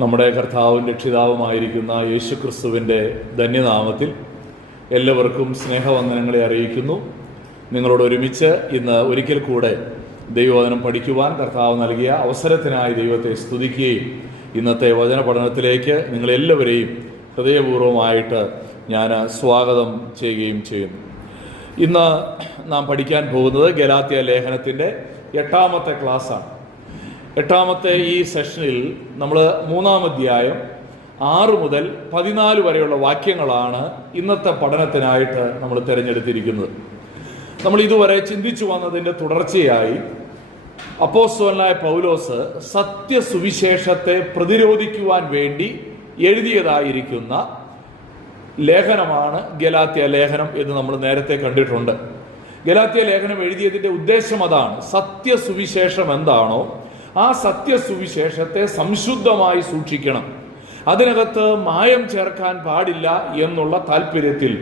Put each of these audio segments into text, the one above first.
നമ്മുടെ കർത്താവും രക്ഷിതാവുമായിരിക്കുന്ന യേശുക്രിസ്തുവിൻ്റെ ധന്യനാമത്തിൽ എല്ലാവർക്കും സ്നേഹവന്ദനങ്ങളെ അറിയിക്കുന്നു. നിങ്ങളോട് ഒരുമിച്ച് ഇന്ന് ഒരിക്കൽ കൂടെ ദൈവവചനം പഠിക്കുവാൻ കർത്താവ് നൽകിയ അവസരത്തിനായി ദൈവത്തെ സ്തുതിക്കുകയും ഇന്നത്തെ വചന പഠനത്തിലേക്ക് നിങ്ങളെല്ലാവരെയും ഹൃദയപൂർവ്വമായിട്ട് ഞാൻ സ്വാഗതം ചെയ്യുകയും ചെയ്യുന്നു. ഇന്ന് നാം പഠിക്കാൻ പോകുന്നത് ഗലാത്യ ലേഖനത്തിൻ്റെ 8ാമത്തെ ക്ലാസ്സാണ്. 8ാമത്തെ ഈ സെഷനിൽ നമ്മൾ 3-ാം അധ്യായം 6 മുതൽ 14 വരെയുള്ള വാക്യങ്ങളാണ് ഇന്നത്തെ പഠനത്തിനായിട്ട് നമ്മൾ തിരഞ്ഞെടുത്തിരിക്കുന്നത്. നമ്മൾ ഇതുവരെ ചിന്തിച്ചു വന്നതിൻ്റെ തുടർച്ചയായി അപ്പോസ്തലനായ പൗലോസ് സത്യസുവിശേഷത്തെ പ്രതിരോധിക്കുവാൻ വേണ്ടി എഴുതിയതായിരിക്കുന്ന ലേഖനമാണ് ഗലാത്യ ലേഖനം എന്ന് നമ്മൾ നേരത്തെ കണ്ടിട്ടുണ്ട്. ഗലാത്യ ലേഖനം എഴുതിയതിൻ്റെ ഉദ്ദേശം അതാണ്. സത്യസുവിശേഷം എന്താണോ ആ സത്യസുവിശേഷത്തെ സംശുദ്ധമായി സൂക്ഷിക്കണം, അതിനകത്ത് മായം ചേർക്കാൻ പാടില്ല എന്നുള്ള താല്പര്യത്തിൽ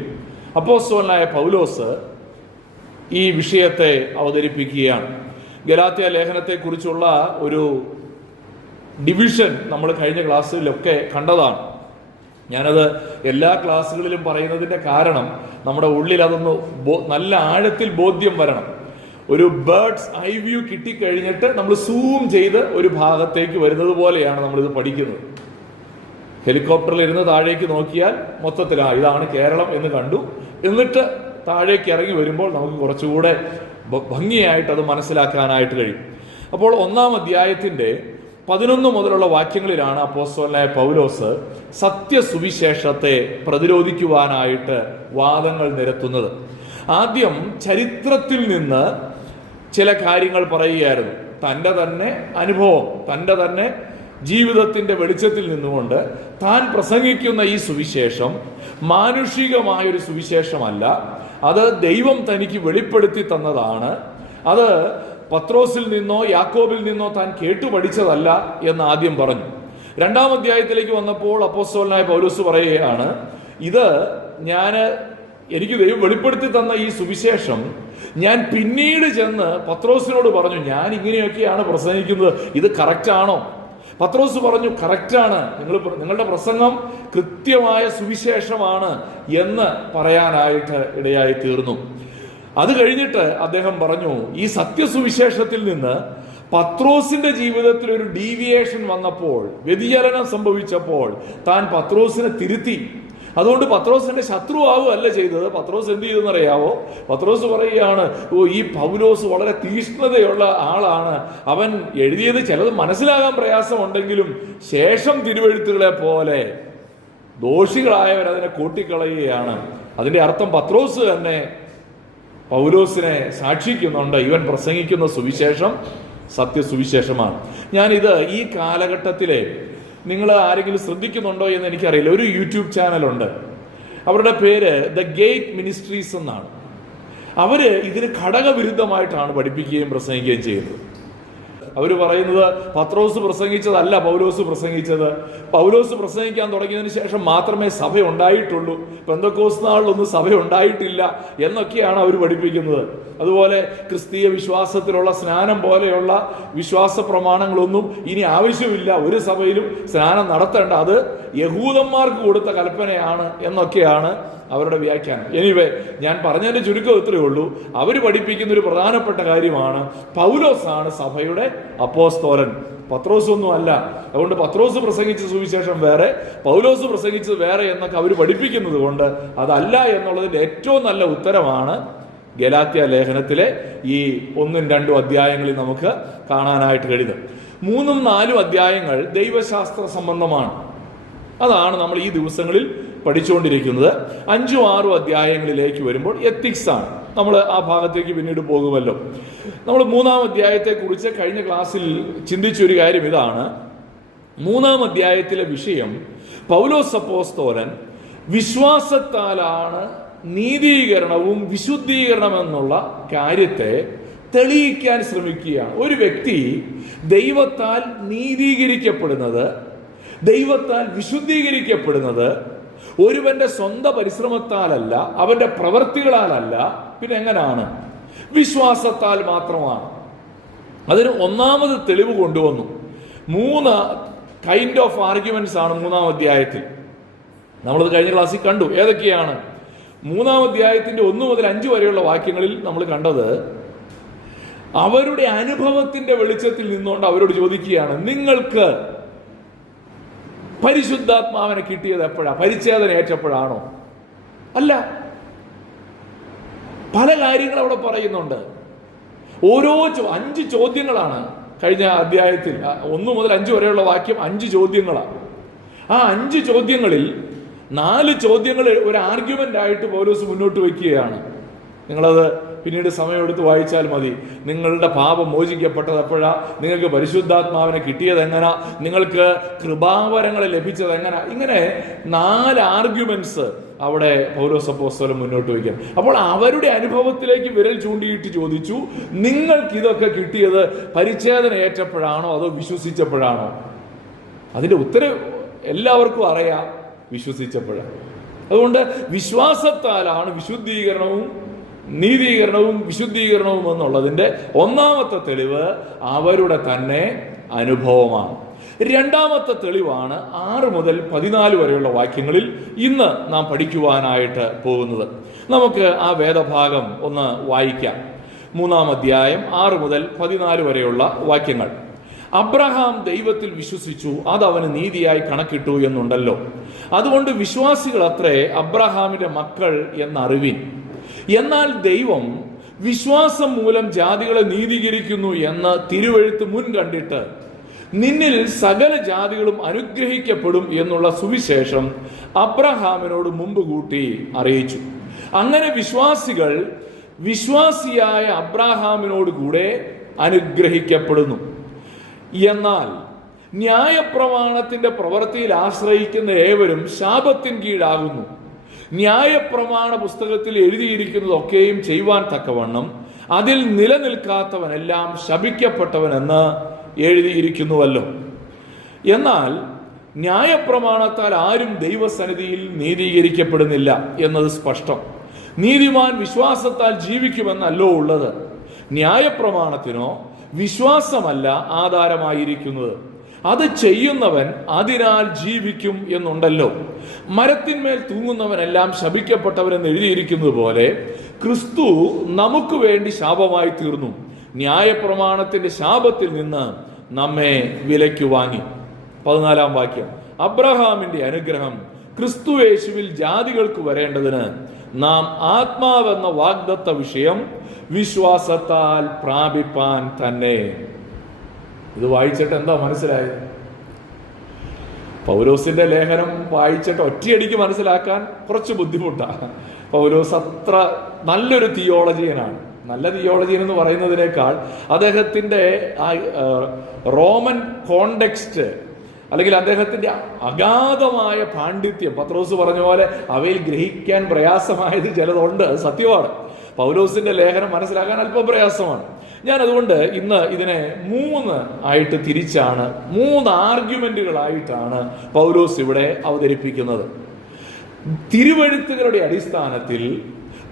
അപ്പോസ്തലനായ പൗലോസ് ഈ വിഷയത്തെ അവതരിപ്പിക്കുകയാണ്. ഗലാത്യ ലേഖനത്തെക്കുറിച്ചുള്ള ഒരു ഡിവിഷൻ നമ്മൾ കഴിഞ്ഞ ക്ലാസ്സിലൊക്കെ കണ്ടതാണ്. ഞാനത് എല്ലാ ക്ലാസ്സുകളിലും പറയുന്നതിൻ്റെ കാരണം നമ്മുടെ ഉള്ളിൽ അതൊന്ന് നല്ല ആഴത്തിൽ ബോധ്യം വരണം. ഒരു ബേർഡ്സ് ഐ വ്യൂ കിട്ടിക്കഴിഞ്ഞിട്ട് നമ്മൾ സൂം ചെയ്ത് ഒരു ഭാഗത്തേക്ക് വരുന്നത് പോലെയാണ് നമ്മളിത് പഠിക്കുന്നത്. ഹെലികോപ്റ്ററിൽ ഇരുന്ന് താഴേക്ക് നോക്കിയാൽ മൊത്തത്തിൽ ഇതാണ് കേരളം എന്ന് കണ്ടു, എന്നിട്ട് താഴേക്ക് ഇറങ്ങി വരുമ്പോൾ നമുക്ക് കുറച്ചുകൂടെ ഭംഗിയായിട്ട് അത് മനസ്സിലാക്കാനായിട്ട് കഴിയും. അപ്പോൾ 1-ാം അധ്യായത്തിൻ്റെ 11 മുതലുള്ള വാക്യങ്ങളിലാണ് അപ്പോസ്തലനായ പൗലോസ് സത്യസുവിശേഷത്തെ പ്രതിരോധിക്കുവാനായിട്ട് വാദങ്ങൾ നിരത്തുന്നത്. ആദ്യം ചരിത്രത്തിൽ നിന്ന് ചില കാര്യങ്ങൾ പറയുകയായിരുന്നു. തൻ്റെ തന്നെ അനുഭവം, തൻ്റെ തന്നെ ജീവിതത്തിൻ്റെ വെളിച്ചത്തിൽ നിന്നുകൊണ്ട് താൻ പ്രസംഗിക്കുന്ന ഈ സുവിശേഷം മാനുഷികമായൊരു സുവിശേഷമല്ല, അത് ദൈവം തനിക്ക് വെളിപ്പെടുത്തി തന്നതാണ്, അത് പത്രോസിൽ നിന്നോ യാക്കോബിൽ നിന്നോ താൻ കേട്ടുപഠിച്ചതല്ല എന്ന് ആദ്യം പറഞ്ഞു. 2-ാം അധ്യായത്തിലേക്ക് വന്നപ്പോൾ അപ്പോസ്തലനായ പൗലോസ് പറയുകയാണ്, ഇത് എനിക്ക് ദൈവം വെളിപ്പെടുത്തി തന്ന ഈ സുവിശേഷം ഞാൻ പിന്നീട് ചെന്ന് പത്രോസിനോട് പറഞ്ഞു, ഞാൻ ഇങ്ങനെയൊക്കെയാണ് പ്രസംഗിക്കുന്നത്, ഇത് കറക്റ്റാണോ? പത്രോസ് പറഞ്ഞു, കറക്റ്റാണ്, നിങ്ങളുടെ പ്രസംഗം കൃത്യമായ സുവിശേഷമാണ് എന്ന് പറയാനായിട്ട് ഇടയായി തീർന്നു. അത് കഴിഞ്ഞിട്ട് അദ്ദേഹം പറഞ്ഞു, ഈ സത്യസുവിശേഷത്തിൽ നിന്ന് പത്രോസിന്റെ ജീവിതത്തിൽ ഒരു ഡീവിയേഷൻ വന്നപ്പോൾ, വ്യതിചലനം സംഭവിച്ചപ്പോൾ താൻ പത്രോസിനെ തിരുത്തി. അതുകൊണ്ട് പത്രോസിന്റെ ശത്രുവാവുകയല്ല ചെയ്തത്. പത്രോസ് എന്ത് ചെയ്തെന്നറിയാവോ? പത്രോസ് പറയുകയാണ്, ഈ പൗലോസ് വളരെ തീഷ്ണതയുള്ള ആളാണ്, അവൻ എഴുതിയത് ചിലത് മനസ്സിലാകാൻ പ്രയാസമുണ്ടെങ്കിലും ശേഷം തിരുവെഴുത്തുകളെ പോലെ ദോഷികളായവരതിനെ കൂട്ടിക്കളയുകയാണ്. അതിന്റെ അർത്ഥം പത്രോസ് തന്നെ പൗലോസിനെ സാക്ഷിക്കുന്നുണ്ട്, ഇവൻ പ്രസംഗിക്കുന്ന സുവിശേഷം സത്യസുവിശേഷമാണ്. ഞാനിത് ഈ കാലഘട്ടത്തിലെ നിങ്ങൾ ആരെങ്കിലും ശ്രദ്ധിക്കുന്നുണ്ടോ എന്ന് എനിക്കറിയില്ല, ഒരു യൂട്യൂബ് ചാനലുണ്ട്, അവരുടെ പേര് ദ ഗേറ്റ് മിനിസ്ട്രീസ് എന്നാണ്. അവര് ഇതിന് ഘടകവിരുദ്ധമായിട്ടാണ് പഠിപ്പിക്കുകയും പ്രസംഗിക്കുകയും ചെയ്യുന്നത്. അവർ പറയുന്നത് പത്രോസ് പ്രസംഗിച്ചതല്ല പൗലോസ് പ്രസംഗിച്ചത്, പൗലോസ് പ്രസംഗിക്കാൻ തുടങ്ങിയതിന് ശേഷം മാത്രമേ സഭ ഉണ്ടായിട്ടുള്ളൂ, പെന്തക്കോസ്ത് നാളിലൊന്നും സഭ ഉണ്ടായിട്ടില്ല എന്നൊക്കെയാണ് അവർ പഠിപ്പിക്കുന്നത്. അതുപോലെ ക്രിസ്തീയ വിശ്വാസത്തിലുള്ള സ്നാനം പോലെയുള്ള വിശ്വാസ പ്രമാണങ്ങളൊന്നും ഇനി ആവശ്യമില്ല, ഒരു സഭയിലും സ്നാനം നടത്തേണ്ട, അത് യഹൂദന്മാർക്ക് കൊടുത്ത കൽപ്പനയാണ് എന്നൊക്കെയാണ് അവരുടെ വ്യാഖ്യാനം. എനിവേ, ഞാൻ പറഞ്ഞതിന്റെ ചുരുക്കം ഇത്രയേ ഉള്ളൂ. അവർ പഠിപ്പിക്കുന്ന ഒരു പ്രധാനപ്പെട്ട കാര്യമാണ്, പൗലോസാണ് സഭയുടെ അപ്പോസ്തലൻ, പത്രോസ് ഒന്നും അല്ല. അതുകൊണ്ട് പത്രോസ് പ്രസംഗിച്ച സുവിശേഷം വേറെ, പൗലോസ് പ്രസംഗിച്ചത് വേറെ എന്നൊക്കെ അവർ പഠിപ്പിക്കുന്നത് കൊണ്ട് അതല്ല എന്നുള്ളതിന്റെ ഏറ്റവും നല്ല ഉത്തരമാണ് ഗലാത്യ ലേഖനത്തിലെ ഈ 1-2 അധ്യായങ്ങളിൽ നമുക്ക് കാണാനായിട്ട് കഴിയുന്നത്. 3-4 അധ്യായങ്ങൾ ദൈവശാസ്ത്ര സംബന്ധമാണ്. അതാണ് നമ്മൾ ഈ ദിവസങ്ങളിൽ പഠിച്ചുകൊണ്ടിരിക്കുന്നത്. 5-6 അധ്യായങ്ങളിലേക്ക് വരുമ്പോൾ എത്തിക്സ് ആണ്. നമ്മൾ ആ ഭാഗത്തേക്ക് പിന്നീട് പോകുമല്ലോ. നമ്മൾ 3-ാം അധ്യായത്തെ കുറിച്ച് കഴിഞ്ഞ ക്ലാസ്സിൽ ചിന്തിച്ചൊരു കാര്യം ഇതാണ്. 3-ാം അധ്യായത്തിലെ വിഷയം പൗലോസ് അപ്പോസ്തലൻ വിശ്വാസത്താലാണ് നീതീകരണവും വിശുദ്ധീകരണം എന്നുള്ള കാര്യത്തെ തെളിയിക്കാൻ ശ്രമിക്കുകയാണ്. ഒരു വ്യക്തി ദൈവത്താൽ നീതീകരിക്കപ്പെടുന്നത്, ദൈവത്താൽ വിശുദ്ധീകരിക്കപ്പെടുന്നത് ഒരുവന്റെ സ്വന്തം പരിശ്രമത്താലല്ല, അവന്റെ പ്രവൃത്തികളാലല്ല, പിന്നെ എങ്ങനെയാണ്? വിശ്വാസത്താൽ മാത്രമാണ്. അതിന് ഒന്നാമത് തെളിവ് കൊണ്ടുവന്നു. 3 കൈൻഡ് ഓഫ് ആർഗ്യുമെന്റ്സ് ആണ് 3-ാം അധ്യായത്തിൽ. നമ്മളത് കഴിഞ്ഞ ക്ലാസ്സിൽ കണ്ടു. ഏതൊക്കെയാണ്? 3-ാം അധ്യായത്തിന്റെ 1 മുതൽ 5 വരെയുള്ള വാക്യങ്ങളിൽ നമ്മൾ കണ്ടത് അവരുടെ അനുഭവത്തിന്റെ വെളിച്ചത്തിൽ നിന്നുകൊണ്ട് അവരോട് ചോദിക്കുകയാണ്, നിങ്ങൾക്ക് പരിശുദ്ധാത്മാവിനെ കിട്ടിയത് എപ്പോഴാ? പരിച്ഛേദന ഏറ്റപ്പോഴാണോ? അല്ല. പല കാര്യങ്ങൾ അവിടെ പറയുന്നുണ്ട്. ഓരോ 5 ചോദ്യങ്ങളാണ് കഴിഞ്ഞ അധ്യായത്തിൽ. 1 മുതൽ 5 വരെയുള്ള വാക്യം 5 ചോദ്യങ്ങളാണ്. ആ 5 ചോദ്യങ്ങളിൽ 4 ചോദ്യങ്ങൾ ഒരു ആർഗ്യുമെന്റ് ആയിട്ട് പൗലോസ് മുന്നോട്ട് വയ്ക്കുകയാണ്. നിങ്ങളത് പിന്നീട് സമയമെടുത്ത് വായിച്ചാൽ മതി. നിങ്ങളുടെ പാപം മോചിക്കപ്പെട്ടത് എപ്പോഴാ? നിങ്ങൾക്ക് പരിശുദ്ധാത്മാവിനെ കിട്ടിയത് എങ്ങനാ? നിങ്ങൾക്ക് കൃപാവരങ്ങൾ ലഭിച്ചത് എങ്ങനാ? ഇങ്ങനെ 4 ആർഗ്യുമെന്റ്സ് അവിടെ പൗലോസ് അപ്പോസ്തലൻ മുന്നോട്ട് വയ്ക്കാം. അപ്പോൾ അവരുടെ അനുഭവത്തിലേക്ക് വിരൽ ചൂണ്ടിയിട്ട് ചോദിച്ചു, നിങ്ങൾക്ക് ഇതൊക്കെ കിട്ടിയത് പരിച്ഛേദന ഏറ്റപ്പോഴാണോ അതോ വിശ്വസിച്ചപ്പോഴാണോ? അതിന്റെ ഉത്തരം എല്ലാവർക്കും അറിയാം, വിശ്വസിച്ചപ്പോഴാണ്. അതുകൊണ്ട് വിശ്വാസത്താലാണ് വിശുദ്ധീകരണവും നീതീകരണവും വിശുദ്ധീകരണവും എന്നുള്ളതിന്റെ 1-ാമത്തെ തെളിവ് അവരുടെ തന്നെ അനുഭവമാണ്. 2-ാമത്തെ തെളിവാണ് 6 മുതൽ 14 വരെയുള്ള വാക്യങ്ങളിൽ ഇന്ന് നാം പഠിക്കുവാനായിട്ട് പോകുന്നത്. നമുക്ക് ആ വേദഭാഗം ഒന്ന് വായിക്കാം. 3-ാം അധ്യായം 6 മുതൽ 14 വരെയുള്ള വാക്യങ്ങൾ. അബ്രഹാം ദൈവത്തിൽ വിശ്വസിച്ചു, അത് അവന് നീതിയായി കണക്കിട്ടു എന്നുണ്ടല്ലോ. അതുകൊണ്ട് വിശ്വാസികൾ അത്രേ അബ്രഹാമിന്റെ മക്കൾ എന്നറിവിൻ. എന്നാൽ ദൈവം വിശ്വാസം മൂലം ജാതികളെ നീതീകരിക്കുന്നു എന്ന് തിരുവെഴുത്ത് മുൻ കണ്ടിട്ട് നിന്നിൽ സകല ജാതികളും അനുഗ്രഹിക്കപ്പെടും എന്നുള്ള സുവിശേഷം അബ്രഹാമിനോട് മുമ്പ് കൂട്ടി അറിയിച്ചു. അങ്ങനെ വിശ്വാസികൾ വിശ്വാസിയായ അബ്രഹാമിനോട് കൂടെ അനുഗ്രഹിക്കപ്പെടുന്നു. എന്നാൽ ന്യായപ്രമാണത്തിന്റെ പ്രവൃത്തിയിൽ ആശ്രയിക്കുന്ന ഏവരും ശാപത്തിൻ കീഴാകുന്നു. ന്യായപ്രമാണ പുസ്തകത്തിൽ എഴുതിയിരിക്കുന്നതൊക്കെയും ചെയ്യുവാൻ തക്കവണ്ണം അതിൽ നിലനിൽക്കാത്തവനെല്ലാം ശപിക്കപ്പെട്ടവനെന്ന് എഴുതിയിരിക്കുന്നുവല്ലോ. എന്നാൽ ന്യായപ്രമാണത്താൽ ആരും ദൈവസന്നിധിയിൽ നീതീകരിക്കപ്പെടുന്നില്ല എന്നത് സ്പഷ്ടം. നീതിമാൻ വിശ്വാസത്താൽ ജീവിക്കുമെന്നല്ലോ ഉള്ളത്. ന്യായപ്രമാണത്തിനോ വിശ്വാസമല്ല ആധാരമായിരിക്കുന്നത്, അത് ചെയ്യുന്നവൻ അതിനാൽ ജീവിക്കും എന്നുണ്ടല്ലോ. മരത്തിന്മേൽ തൂങ്ങുന്നവനെല്ലാം ശപിക്കപ്പെട്ടവരെന്ന് എഴുതിയിരിക്കുന്നത് പോലെ ക്രിസ്തു നമുക്ക് വേണ്ടി ശാപമായി തീർന്നു, ന്യായപ്രമാണത്തിന്റെ ശാപത്തിൽ നിന്ന് നമ്മെ വിലയ്ക്ക് വാങ്ങി. 14-ാം വാക്യം. അബ്രഹാമിന്റെ അനുഗ്രഹം ക്രിസ്തുയേശുവിൽ ജാതികൾക്ക് വരേണ്ടതിന് നാം ആത്മാവെന്ന വാഗ്ദത്ത വിഷയം വിശ്വാസത്താൽ പ്രാപിപ്പാൻ തന്നെ. ഇത് വായിച്ചിട്ട് എന്താ മനസ്സിലായത്? പൗലോസിന്റെ ലേഖനം വായിച്ചിട്ട് ഒറ്റയടിക്ക് മനസ്സിലാക്കാൻ കുറച്ച് ബുദ്ധിമുട്ടാണ്. പൗലോസ് അത്ര നല്ലൊരു തിയോളജിയനാണ്. നല്ല തിയോളജിയൻ എന്ന് പറയുന്നതിനേക്കാൾ അദ്ദേഹത്തിന്റെ റോമൻ കോണ്ടെക്സ്റ്റ് അല്ലെങ്കിൽ അദ്ദേഹത്തിന്റെ അഗാധമായ പാണ്ഡിത്യം, പത്രോസ് പറഞ്ഞ പോലെ അവയിൽ ഗ്രഹിക്കാൻ പ്രയാസമായത് ചിലതുണ്ട്, സത്യമാണ്. പൗലോസിന്റെ ലേഖനം മനസ്സിലാക്കാൻ അല്പം പ്രയാസമാണ്. ഞാൻ അതുകൊണ്ട് ഇന്ന് ഇതിനെ 3 ആയിട്ട് തിരിച്ചാണ്, 3 ആർഗ്യുമെന്റുകളായിട്ടാണ് പൗലോസ് ഇവിടെ അവതരിപ്പിക്കുന്നത്. തിരുവെഴുത്തുകളുടെ അടിസ്ഥാനത്തിൽ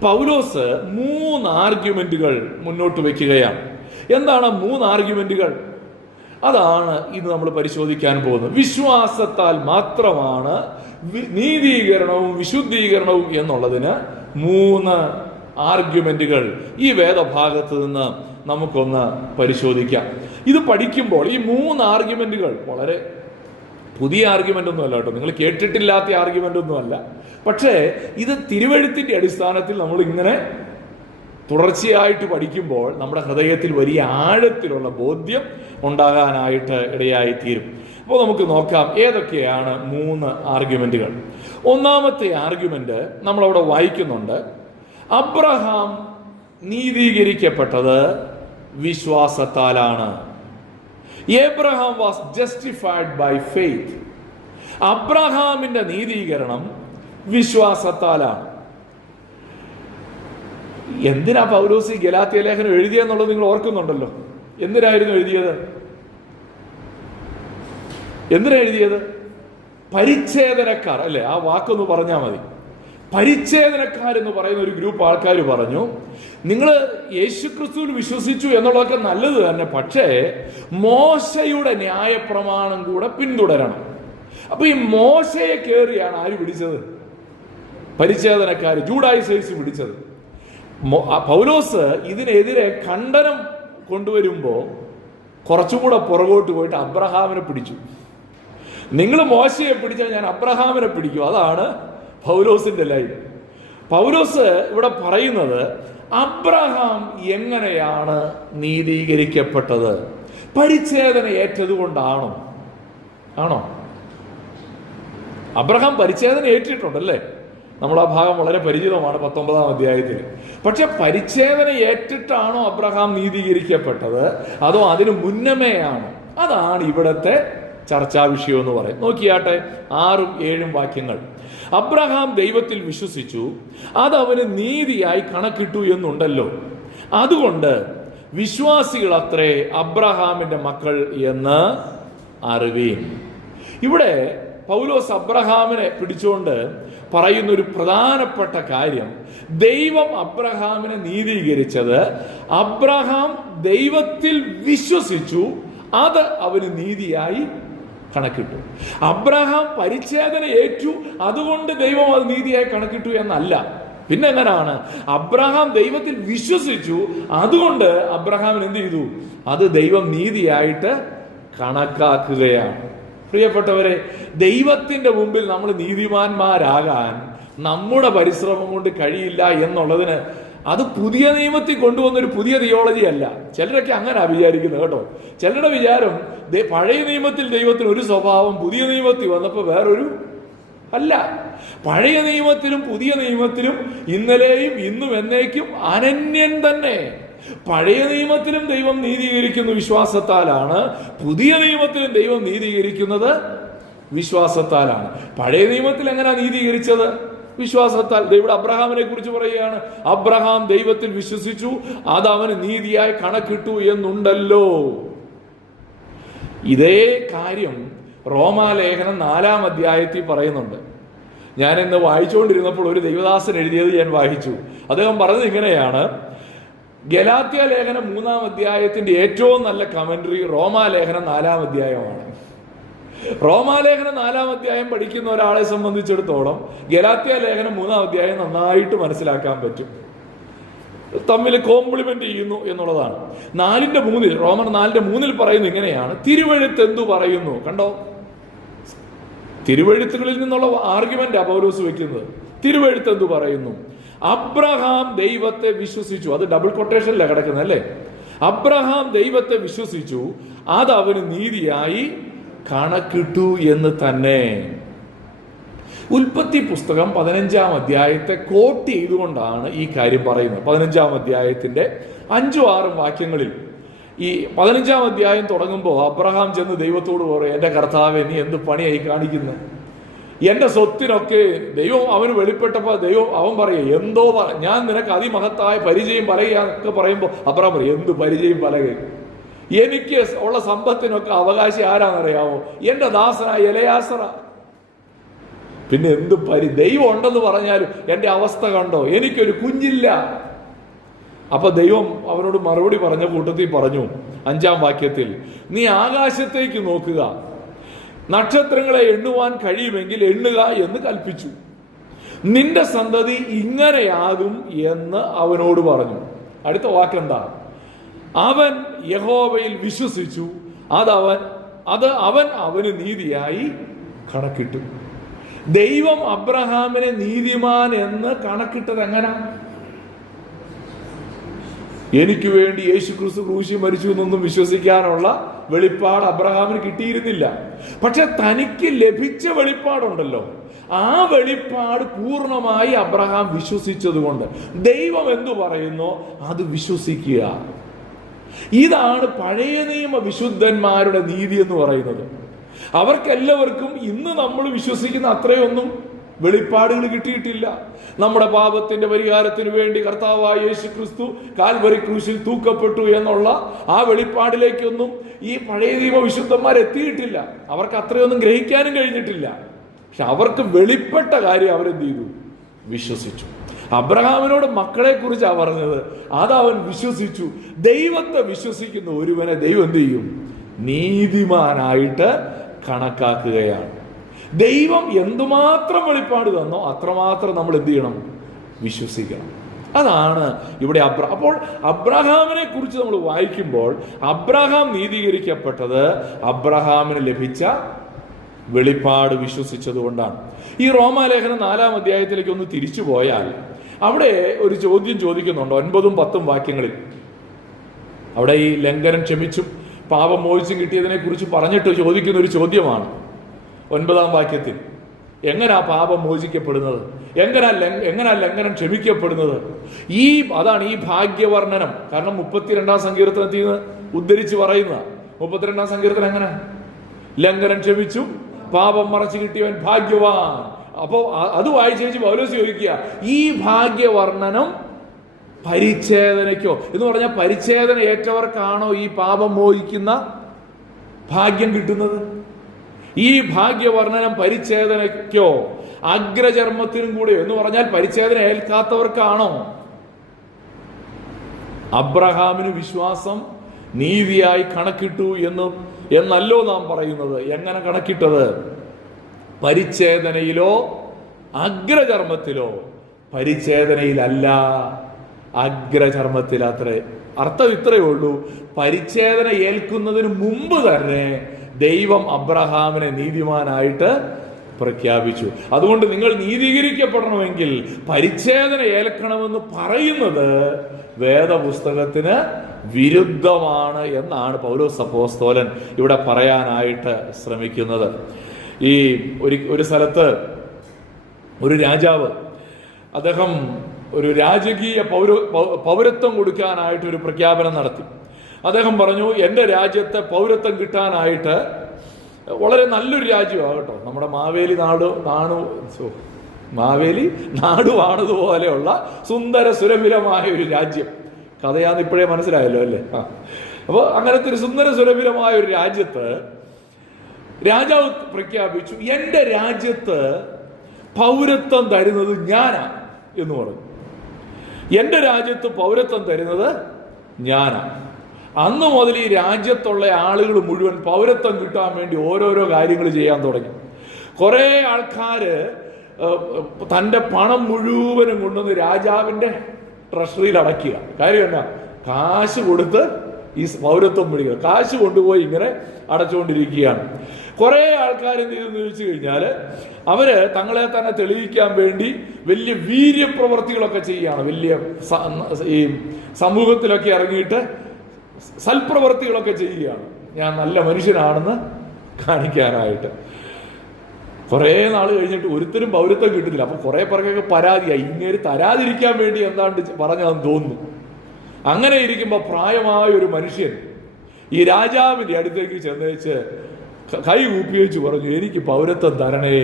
പൗലോസ് 3 ആർഗ്യുമെന്റുകൾ മുന്നോട്ട് വയ്ക്കുകയാണ്. എന്താണ് 3 ആർഗ്യുമെന്റുകൾ? അതാണ് ഇന്ന് നമ്മൾ പരിശോധിക്കാൻ പോകുന്നത്. വിശ്വാസത്താൽ മാത്രമാണ് നീതീകരണവും വിശുദ്ധീകരണവും എന്നുള്ളതിന് 3 ആർഗ്യുമെന്റുകൾ ഈ വേദഭാഗത്ത് നിന്ന് നമുക്കൊന്ന് പരിശോധിക്കാം. ഇത് പഠിക്കുമ്പോൾ ഈ 3 ആർഗ്യുമെന്റുകൾ വളരെ പുതിയ ആർഗ്യുമെന്റ് ഒന്നും അല്ല കേട്ടോ, നിങ്ങൾ കേട്ടിട്ടില്ലാത്ത ആർഗ്യുമെന്റ് ഒന്നും അല്ല. പക്ഷേ ഇത് തിരുവെഴുത്തിന്റെ അടിസ്ഥാനത്തിൽ നമ്മൾ ഇങ്ങനെ തുടർച്ചയായിട്ട് പഠിക്കുമ്പോൾ നമ്മുടെ ഹൃദയത്തിൽ വലിയ ആഴത്തിലുള്ള ബോധ്യം ഉണ്ടാകാനായിട്ട് ഇടയായി തീരും. അപ്പോൾ നമുക്ക് നോക്കാം ഏതൊക്കെയാണ് 3 ആർഗ്യുമെന്റുകൾ. 1-ാമത്തെ ആർഗ്യുമെന്റ് നമ്മളവിടെ വായിക്കുന്നുണ്ട്. അബ്രഹാം നീതീകരിക്കപ്പെട്ടത് വിശ്വാസത്താലാണ്. Abraham was justified by faith. അബ്രഹാമിന്റെ നീതീകരണം വിശ്വാസത്താലാണ്. എന്തിനാ പൗലോസ് ഈ ഗലാത്യ ലേഖനം എഴുതിയെന്നുള്ളത് നിങ്ങൾ ഓർക്കുന്നുണ്ടല്ലോ. എന്തിനായിരുന്നു എഴുതിയത്? പരിച്ഛേദനക്കാർ അല്ലേ? ആ വാക്കൊന്ന് പറഞ്ഞാൽ മതി. പരിച്ഛേദനക്കാരെന്ന് പറയുന്ന ഒരു ഗ്രൂപ്പ് ആൾക്കാർ പറഞ്ഞു, നിങ്ങൾ യേശുക്രിസ്തുവിൽ വിശ്വസിച്ചു എന്നുള്ളതൊക്കെ നല്ലത് തന്നെ, പക്ഷേ മോശയുടെ ന്യായപ്രമാണം കൂടെ പിന്തുടരണം. അപ്പൊ ഈ മോശയെ കയറിയാണ് ആര് പിടിച്ചത്? പരിച്ഛേദനക്കാർ, ജൂഡായിസേഴ്സ് പിടിച്ചത്. പൗലോസ് ഇതിനെതിരെ ഖണ്ഡനം കൊണ്ടുവരുമ്പോൾ കുറച്ചും കൂടെ പുറകോട്ട് പോയിട്ട് അബ്രഹാമിനെ പിടിച്ചു. നിങ്ങൾ മോശയെ പിടിച്ചാൽ ഞാൻ അബ്രഹാമിനെ പിടിക്കും. അതാണ് പൗലോസിന്റെ ലൈൻ. പൗലോസ് ഇവിടെ പറയുന്നത് അബ്രഹാം എങ്ങനെയാണ് നീതീകരിക്കപ്പെട്ടത്? പരിച്ഛേദന ഏറ്റതുകൊണ്ടാണോ? ആണോ? അബ്രഹാം പരിച്ഛേദന ഏറ്റിട്ടുണ്ടല്ലേ? നമ്മൾ ആ ഭാഗം വളരെ പരിചിതമാണ് 19-ാം അധ്യായത്തിൽ. പക്ഷെ പരിച്ഛേദന ഏറ്റിട്ടാണോ അബ്രഹാം നീതീകരിക്കപ്പെട്ടത്, അതോ അതിന് മുന്നമേയാണോ? അതാണ് ഇവിടത്തെ ചർച്ചാ വിഷയം എന്ന് പറയും. നോക്കിയാട്ടെ 6-7 വാക്യങ്ങൾ. അബ്രഹാം ദൈവത്തിൽ വിശ്വസിച്ചു, അതവന് നീതിയായി കണക്കിട്ടു എന്നുണ്ടല്ലോ. അതുകൊണ്ട് വിശ്വാസികൾ അത്രേ അബ്രഹാമിന്റെ മക്കൾ എന്ന് അറിവീൻ. ഇവിടെ പൗലോസ് അബ്രഹാമിനെ പിടിച്ചുകൊണ്ട് പറയുന്ന ഒരു പ്രധാനപ്പെട്ട കാര്യം, ദൈവം അബ്രഹാമിനെ നീതീകരിച്ചത് അബ്രഹാം ദൈവത്തിൽ വിശ്വസിച്ചു, അത് അവന് നീതിയായി കണക്കിട്ടു. അബ്രഹാം പരിച്ഛേദന ഏറ്റു, അതുകൊണ്ട് ദൈവം അത് നീതിയായി കണക്കിട്ടു എന്നല്ല. പിന്നെ എങ്ങനെയാണ്? അബ്രഹാം ദൈവത്തിൽ വിശ്വസിച്ചു, അതുകൊണ്ട് അബ്രഹാമിന് എന്ത് ചെയ്തു? അത് ദൈവം നീതിയായിട്ട് കണക്കാക്കുകയാണ്. പ്രിയപ്പെട്ടവരെ, ദൈവത്തിന്റെ മുമ്പിൽ നമ്മൾ നീതിമാന്മാരാകാൻ നമ്മുടെ പരിശ്രമം കൊണ്ട് കഴിയില്ല എന്നുള്ളതിന് അത് പുതിയ നിയമത്തിൽ കൊണ്ടുവന്നൊരു പുതിയ തിയോളജി അല്ല. ചിലരൊക്കെ അങ്ങനെ വിചാരിക്കുന്നത് കേട്ടോ. ചിലരുടെ വിചാരം പഴയ നിയമത്തിൽ ദൈവത്തിന് ഒരു സ്വഭാവം, പുതിയ നിയമത്തിൽ വന്നപ്പോൾ വേറൊരു അല്ല. പഴയ നിയമത്തിലും പുതിയ നിയമത്തിലും ഇന്നലെയും ഇന്നും എന്നേക്കും അനന്യൻ തന്നെ. പഴയ നിയമത്തിലും ദൈവം നീതീകരിക്കുന്ന വിശ്വാസത്താലാണ്, പുതിയ നിയമത്തിലും ദൈവം നീതീകരിക്കുന്നത് വിശ്വാസത്താലാണ്. പഴയ നിയമത്തിൽ എങ്ങനെയാ നീതീകരിച്ചത്? വിശ്വാസത്താൽ. ഇവിടെ അബ്രഹാമിനെ കുറിച്ച് പറയുകയാണ്, അബ്രഹാം ദൈവത്തിൽ വിശ്വസിച്ചു, അത് അവന് നീതിയായി കണക്കിട്ടു എന്നുണ്ടല്ലോ. ഇതേ കാര്യം റോമാലേഖനം 4-ാം അധ്യായത്തിൽ പറയുന്നുണ്ട്. ഞാൻ ഇന്ന് വായിച്ചുകൊണ്ടിരുന്നപ്പോൾ ഒരു ദൈവദാസൻ എഴുതിയത് ഞാൻ വായിച്ചു. അദ്ദേഹം പറഞ്ഞത് ഇങ്ങനെയാണ്, ഗലാത്യ ലേഖനം 3-ാം അധ്യായത്തിന്റെ ഏറ്റവും നല്ല കമന്ററി റോമാലേഖനം 4-ാം അധ്യായമാണ്. റോമാലേഖനം 4-ാം അധ്യായം പഠിക്കുന്ന ഒരാളെ സംബന്ധിച്ചിടത്തോളം ഗലാത്യ ലേഖനം 3-ാം അധ്യായം നന്നായിട്ട് മനസ്സിലാക്കാൻ പറ്റും. തമ്മിൽ കോംപ്ലിമെന്റ് ചെയ്യുന്നു എന്നുള്ളതാണ്. 4:3 റോമർ 4:3 പറയുന്നത് ഇങ്ങനെയാണ്, തിരുവെഴുത്ത് എന്തു പറയുന്നു? കണ്ടോ, തിരുവെഴുത്തുകളിൽ നിന്നുള്ള ആർഗ്യുമെന്റ് പൗലോസ് വെക്കുന്നത്. തിരുവെഴുത്ത് എന്തു പറയുന്നു? അബ്രഹാം ദൈവത്തെ വിശ്വസിച്ചു. അത് ഡബിൾ കൊട്ടേഷനിലാണ് കിടക്കുന്നത് അല്ലേ? അബ്രഹാം ദൈവത്തെ വിശ്വസിച്ചു, അത് അവന് നീതിയായി കണക്കിട്ടു എന്ന് തന്നെ. ഉൽപ്പത്തി പുസ്തകം 15-ാം അധ്യായത്തെ കോട്ട് ചെയ്തുകൊണ്ടാണ് ഈ കാര്യം പറയുന്നത്. 15-ാം അധ്യായത്തിന്റെ 5-6 വാക്യങ്ങളിൽ ഈ 15-ാം അധ്യായം തുടങ്ങുമ്പോൾ അബ്രഹാം ചെന്ന് ദൈവത്തോട് പറയും, എന്റെ കർത്താവേ, നീ എന്ത് പണിയായി കാണിക്കുന്നത്? എന്റെ സ്വത്തിനൊക്കെ ദൈവം അവന് വെളിപ്പെട്ടപ്പോ ദൈവം അവൻ പറയും, എന്തോ ഞാൻ നിനക്ക് അതിമഹത്തായ പരിചയം പറയുകയെന്നൊക്കെ പറയുമ്പോൾ അബ്രഹാം പറയും, എന്ത് പരിചയം പറയുക? എനിക്ക് ഉള്ള സമ്പത്തിനൊക്കെ അവകാശി ആരാന്നറിയാമോ? എന്റെ ദാസനായ എലയാസറ. പിന്നെ എന്ത് ദൈവം ഉണ്ടെന്ന് പറഞ്ഞാലും എന്റെ അവസ്ഥ കണ്ടോ, എനിക്കൊരു കുഞ്ഞില്ല. അപ്പൊ ദൈവം അവനോട് മറുപടി പറഞ്ഞ കൂട്ടത്തിൽ പറഞ്ഞു 5-ാം വാക്യത്തിൽ, നീ ആകാശത്തേക്ക് നോക്കുക, നക്ഷത്രങ്ങളെ എണ്ണുവാൻ കഴിയുമെങ്കിൽ എണ്ണുക എന്ന് കൽപ്പിച്ചു, നിന്റെ സന്തതി ഇങ്ങനെയാകും എന്ന് അവനോട് പറഞ്ഞു. അടുത്ത വാക്കെന്താ? അവൻ യഹോവയിൽ വിശ്വസിച്ചു, അവൻ അവന് നീതിയായി കണക്കിട്ടു. ദൈവം അബ്രഹാമിനെ നീതിമാൻ എന്ന് കണക്കിട്ടത് എങ്ങനെ? എനിക്ക് വേണ്ടി യേശുക്രിസ്തു ക്രൂശിൽ മരിച്ചു എന്നൊന്നും വിശ്വസിക്കാനുള്ള വെളിപ്പാട് അബ്രഹാമിന് കിട്ടിയിരുന്നില്ല. പക്ഷെ തനിക്ക് ലഭിച്ച വെളിപ്പാടുണ്ടല്ലോ, ആ വെളിപ്പാട് പൂർണ്ണമായി അബ്രഹാം വിശ്വസിച്ചതുകൊണ്ട് ദൈവം എന്തു പറയുന്നോ അത് വിശ്വസിക്കുക. ഇതാണ് പഴയ നിയമ വിശുദ്ധന്മാരുടെ നീതി എന്ന് പറയുന്നത്. അവർക്കെല്ലാവർക്കും ഇന്ന് നമ്മൾ വിശ്വസിക്കുന്ന അത്രയൊന്നും വെളിപ്പാടുകൾ കിട്ടിയിട്ടില്ല. നമ്മുടെ പാപത്തിന്റെ പരിഹാരത്തിന് വേണ്ടി കർത്താവായ യേശു ക്രിസ്തു കാൽവരി ക്രൂശിൽ തൂക്കപ്പെട്ടു എന്നുള്ള ആ വെളിപ്പാടിലേക്കൊന്നും ഈ പഴയ നിയമ വിശുദ്ധന്മാർ എത്തിയിട്ടില്ല. അവർക്ക് അത്രയൊന്നും ഗ്രഹിക്കാനും കഴിഞ്ഞിട്ടില്ല. പക്ഷെ അവർക്ക് വെളിപ്പെട്ട കാര്യം അവരെന്ത് ചെയ്തു? വിശ്വസിച്ചു. അബ്രഹാമിനോട് മക്കളെ കുറിച്ചാണ് പറഞ്ഞത്. അതവൻ വിശ്വസിച്ചു. ദൈവത്തെ വിശ്വസിക്കുന്ന ഒരുവനെ ദൈവം എന്ത് ചെയ്യും? നീതിമാനായിട്ട് കണക്കാക്കുകയാണ്. ദൈവം എന്തുമാത്രം വെളിപ്പാട് തന്നോ അത്രമാത്രം നമ്മൾ എന്ത് ചെയ്യണം? വിശ്വസിക്കണം. അതാണ് ഇവിടെ അപ്പോൾ അബ്രഹാമിനെ കുറിച്ച് നമ്മൾ വായിക്കുമ്പോൾ അബ്രഹാം നീതീകരിക്കപ്പെട്ടത് അബ്രഹാമിന് ലഭിച്ച വെളിപ്പാട് വിശ്വസിച്ചത് കൊണ്ടാണ്. ഈ റോമാലേഖനം 4-ാം അധ്യായത്തിലേക്ക് ഒന്ന് തിരിച്ചു പോയാൽ അവിടെ ഒരു ചോദ്യം ചോദിക്കുന്നുണ്ട് 9-ഉം 10-ഉം വാക്യങ്ങളിൽ. അവിടെ ഈ ലംഘനം ക്ഷമിച്ചും പാപം മോചിച്ചും കിട്ടിയതിനെ കുറിച്ച് പറഞ്ഞിട്ട് ചോദിക്കുന്ന ഒരു ചോദ്യമാണ് 9-ാം വാക്യത്തിൽ. എങ്ങനാ പാപം മോചിക്കപ്പെടുന്നത്? എങ്ങനാ ലംഘനം ക്ഷമിക്കപ്പെടുന്നത്? അതാണ് ഈ ഭാഗ്യവർണ്ണനം. കാരണം 32-ാം സങ്കീർത്തനത്തിൽ നിന്ന് ഉദ്ധരിച്ച് പറയുന്ന 32-ാം സങ്കീർത്തനം എങ്ങനെ? ലംഘനം ക്ഷമിച്ചു പാപം മറച്ചു കിട്ടിയവൻ ഭാഗ്യവാൻ. അപ്പോ അത് വായിച്ചേച്ച് പൗലോസ് ചോദിക്കുക, ഈ ഭാഗ്യവർണ്ണനം പരിച്ഛേദനയ്ക്കോ എന്ന് പറഞ്ഞാൽ പരിച്ഛേദന ഏറ്റവർക്കാണോ ഈ പാപം മോചിക്കുന്ന ഭാഗ്യം കിട്ടുന്നത്? ഈ ഭാഗ്യവർണ്ണനം പരിച്ഛേദനയ്ക്കോ അഗ്രചർമ്മത്തിനും കൂടെയോ എന്ന് പറഞ്ഞാൽ പരിച്ഛേദന ഏൽക്കാത്തവർക്കാണോ? അബ്രഹാമിന് വിശ്വാസം നീതിയായി കണക്കിട്ടു എന്നല്ലോ നാം പറയുന്നത്. എങ്ങനെ കണക്കിട്ടത്? പരിച്ഛേദനയിലോ അഗ്രചർമ്മത്തിലോ? പരിച്ഛേദനയിലല്ല, അഗ്രചർമ്മത്തിലത്രേ. അർത്ഥം ഇത്രയേ ഉള്ളൂ. പരിച്ഛേദന ഏൽക്കുന്നതിന് മുമ്പ് തന്നെ ദൈവം അബ്രഹാമിനെ നീതിമാനായിട്ട് പ്രഖ്യാപിച്ചു. അതുകൊണ്ട് നിങ്ങൾ നീതീകരിക്കപ്പെടണമെങ്കിൽ പരിച്ഛേദന ഏൽക്കണമെന്ന് പറയുന്നത് വേദപുസ്തകത്തിന് വിരുദ്ധമാണ് എന്നാണ് പൗലോസ് അപ്പോസ്തലൻ ഇവിടെ പറയാനായിട്ട് ശ്രമിക്കുന്നത്. ഈ ഒരു സ്ഥലത്ത് ഒരു രാജാവ്, അദ്ദേഹം ഒരു രാജകീയ പൗരത്വം കൊടുക്കാനായിട്ട് ഒരു പ്രഖ്യാപനം നടത്തി. അദ്ദേഹം പറഞ്ഞു, എൻ്റെ രാജ്യത്തെ പൗരത്വം കിട്ടാനായിട്ട് വളരെ നല്ലൊരു രാജ്യമാകട്ടോ, നമ്മുടെ മാവേലി നാടുവാണതുപോലെയുള്ള സുന്ദര സുരഭിലമായ ഒരു രാജ്യം. കഥയാന്ന് ഇപ്പോഴേ മനസ്സിലായല്ലോ അല്ലേ? അപ്പോൾ അങ്ങനത്തെ ഒരു സുന്ദര സുരഭിലമായ ഒരു രാജ്യത്ത് രാജാവ് പ്രഖ്യാപിച്ചു, എൻ്റെ രാജ്യത്ത് പൗരത്വം തരുന്നത് ഞാനാ എന്ന് പറഞ്ഞു. എൻ്റെ രാജ്യത്ത് പൗരത്വം തരുന്നത് ഞാനാ. അന്ന് മുതൽ ഈ രാജ്യത്തുള്ള ആളുകൾ മുഴുവൻ പൗരത്വം കിട്ടാൻ വേണ്ടി ഓരോരോ കാര്യങ്ങൾ ചെയ്യാൻ തുടങ്ങി. കുറേ ആൾക്കാര് തൻ്റെ പണം മുഴുവനും കൊണ്ടുവന്ന് രാജാവിൻ്റെ ട്രഷറിയിൽ അടയ്ക്കുക. കാര്യം എന്നാ? കാശ് കൊടുത്ത് ഈ പൗരത്വം മേടിക്കുക. കാശ് കൊണ്ടുപോയി ഇങ്ങനെ അടച്ചുകൊണ്ടിരിക്കുകയാണ്. കുറേ ആൾക്കാർ എന്ത് ചെയ്തെന്ന് ചോദിച്ചു കഴിഞ്ഞാൽ അവര് തങ്ങളെ തന്നെ തെളിയിക്കാൻ വേണ്ടി വലിയ വീര്യപ്രവർത്തികളൊക്കെ ചെയ്യുകയാണ്. വലിയ ഈ സമൂഹത്തിലൊക്കെ ഇറങ്ങിയിട്ട് സൽപ്രവർത്തികളൊക്കെ ചെയ്യുകയാണ്, ഞാൻ നല്ല മനുഷ്യനാണെന്ന് കാണിക്കാനായിട്ട്. കുറേ നാൾ കഴിഞ്ഞിട്ട് ഒരുത്തരും പൗരത്വം കിട്ടുന്നില്ല. അപ്പൊ കുറെ പേർക്കൊക്കെ പരാതിയായി, ഇങ്ങനെ തരാതിരിക്കാൻ വേണ്ടി എന്താണ്ട് പറഞ്ഞതെന്ന് തോന്നുന്നു. അങ്ങനെ ഇരിക്കുമ്പോ പ്രായമായ ഒരു മനുഷ്യൻ ഈ രാജാവിന്റെ അടുത്തേക്ക് ചെന്നേച്ച് കൈ കൂപ്പി വെച്ച് പറഞ്ഞു, എനിക്ക് പൗരത്വം തരണേ.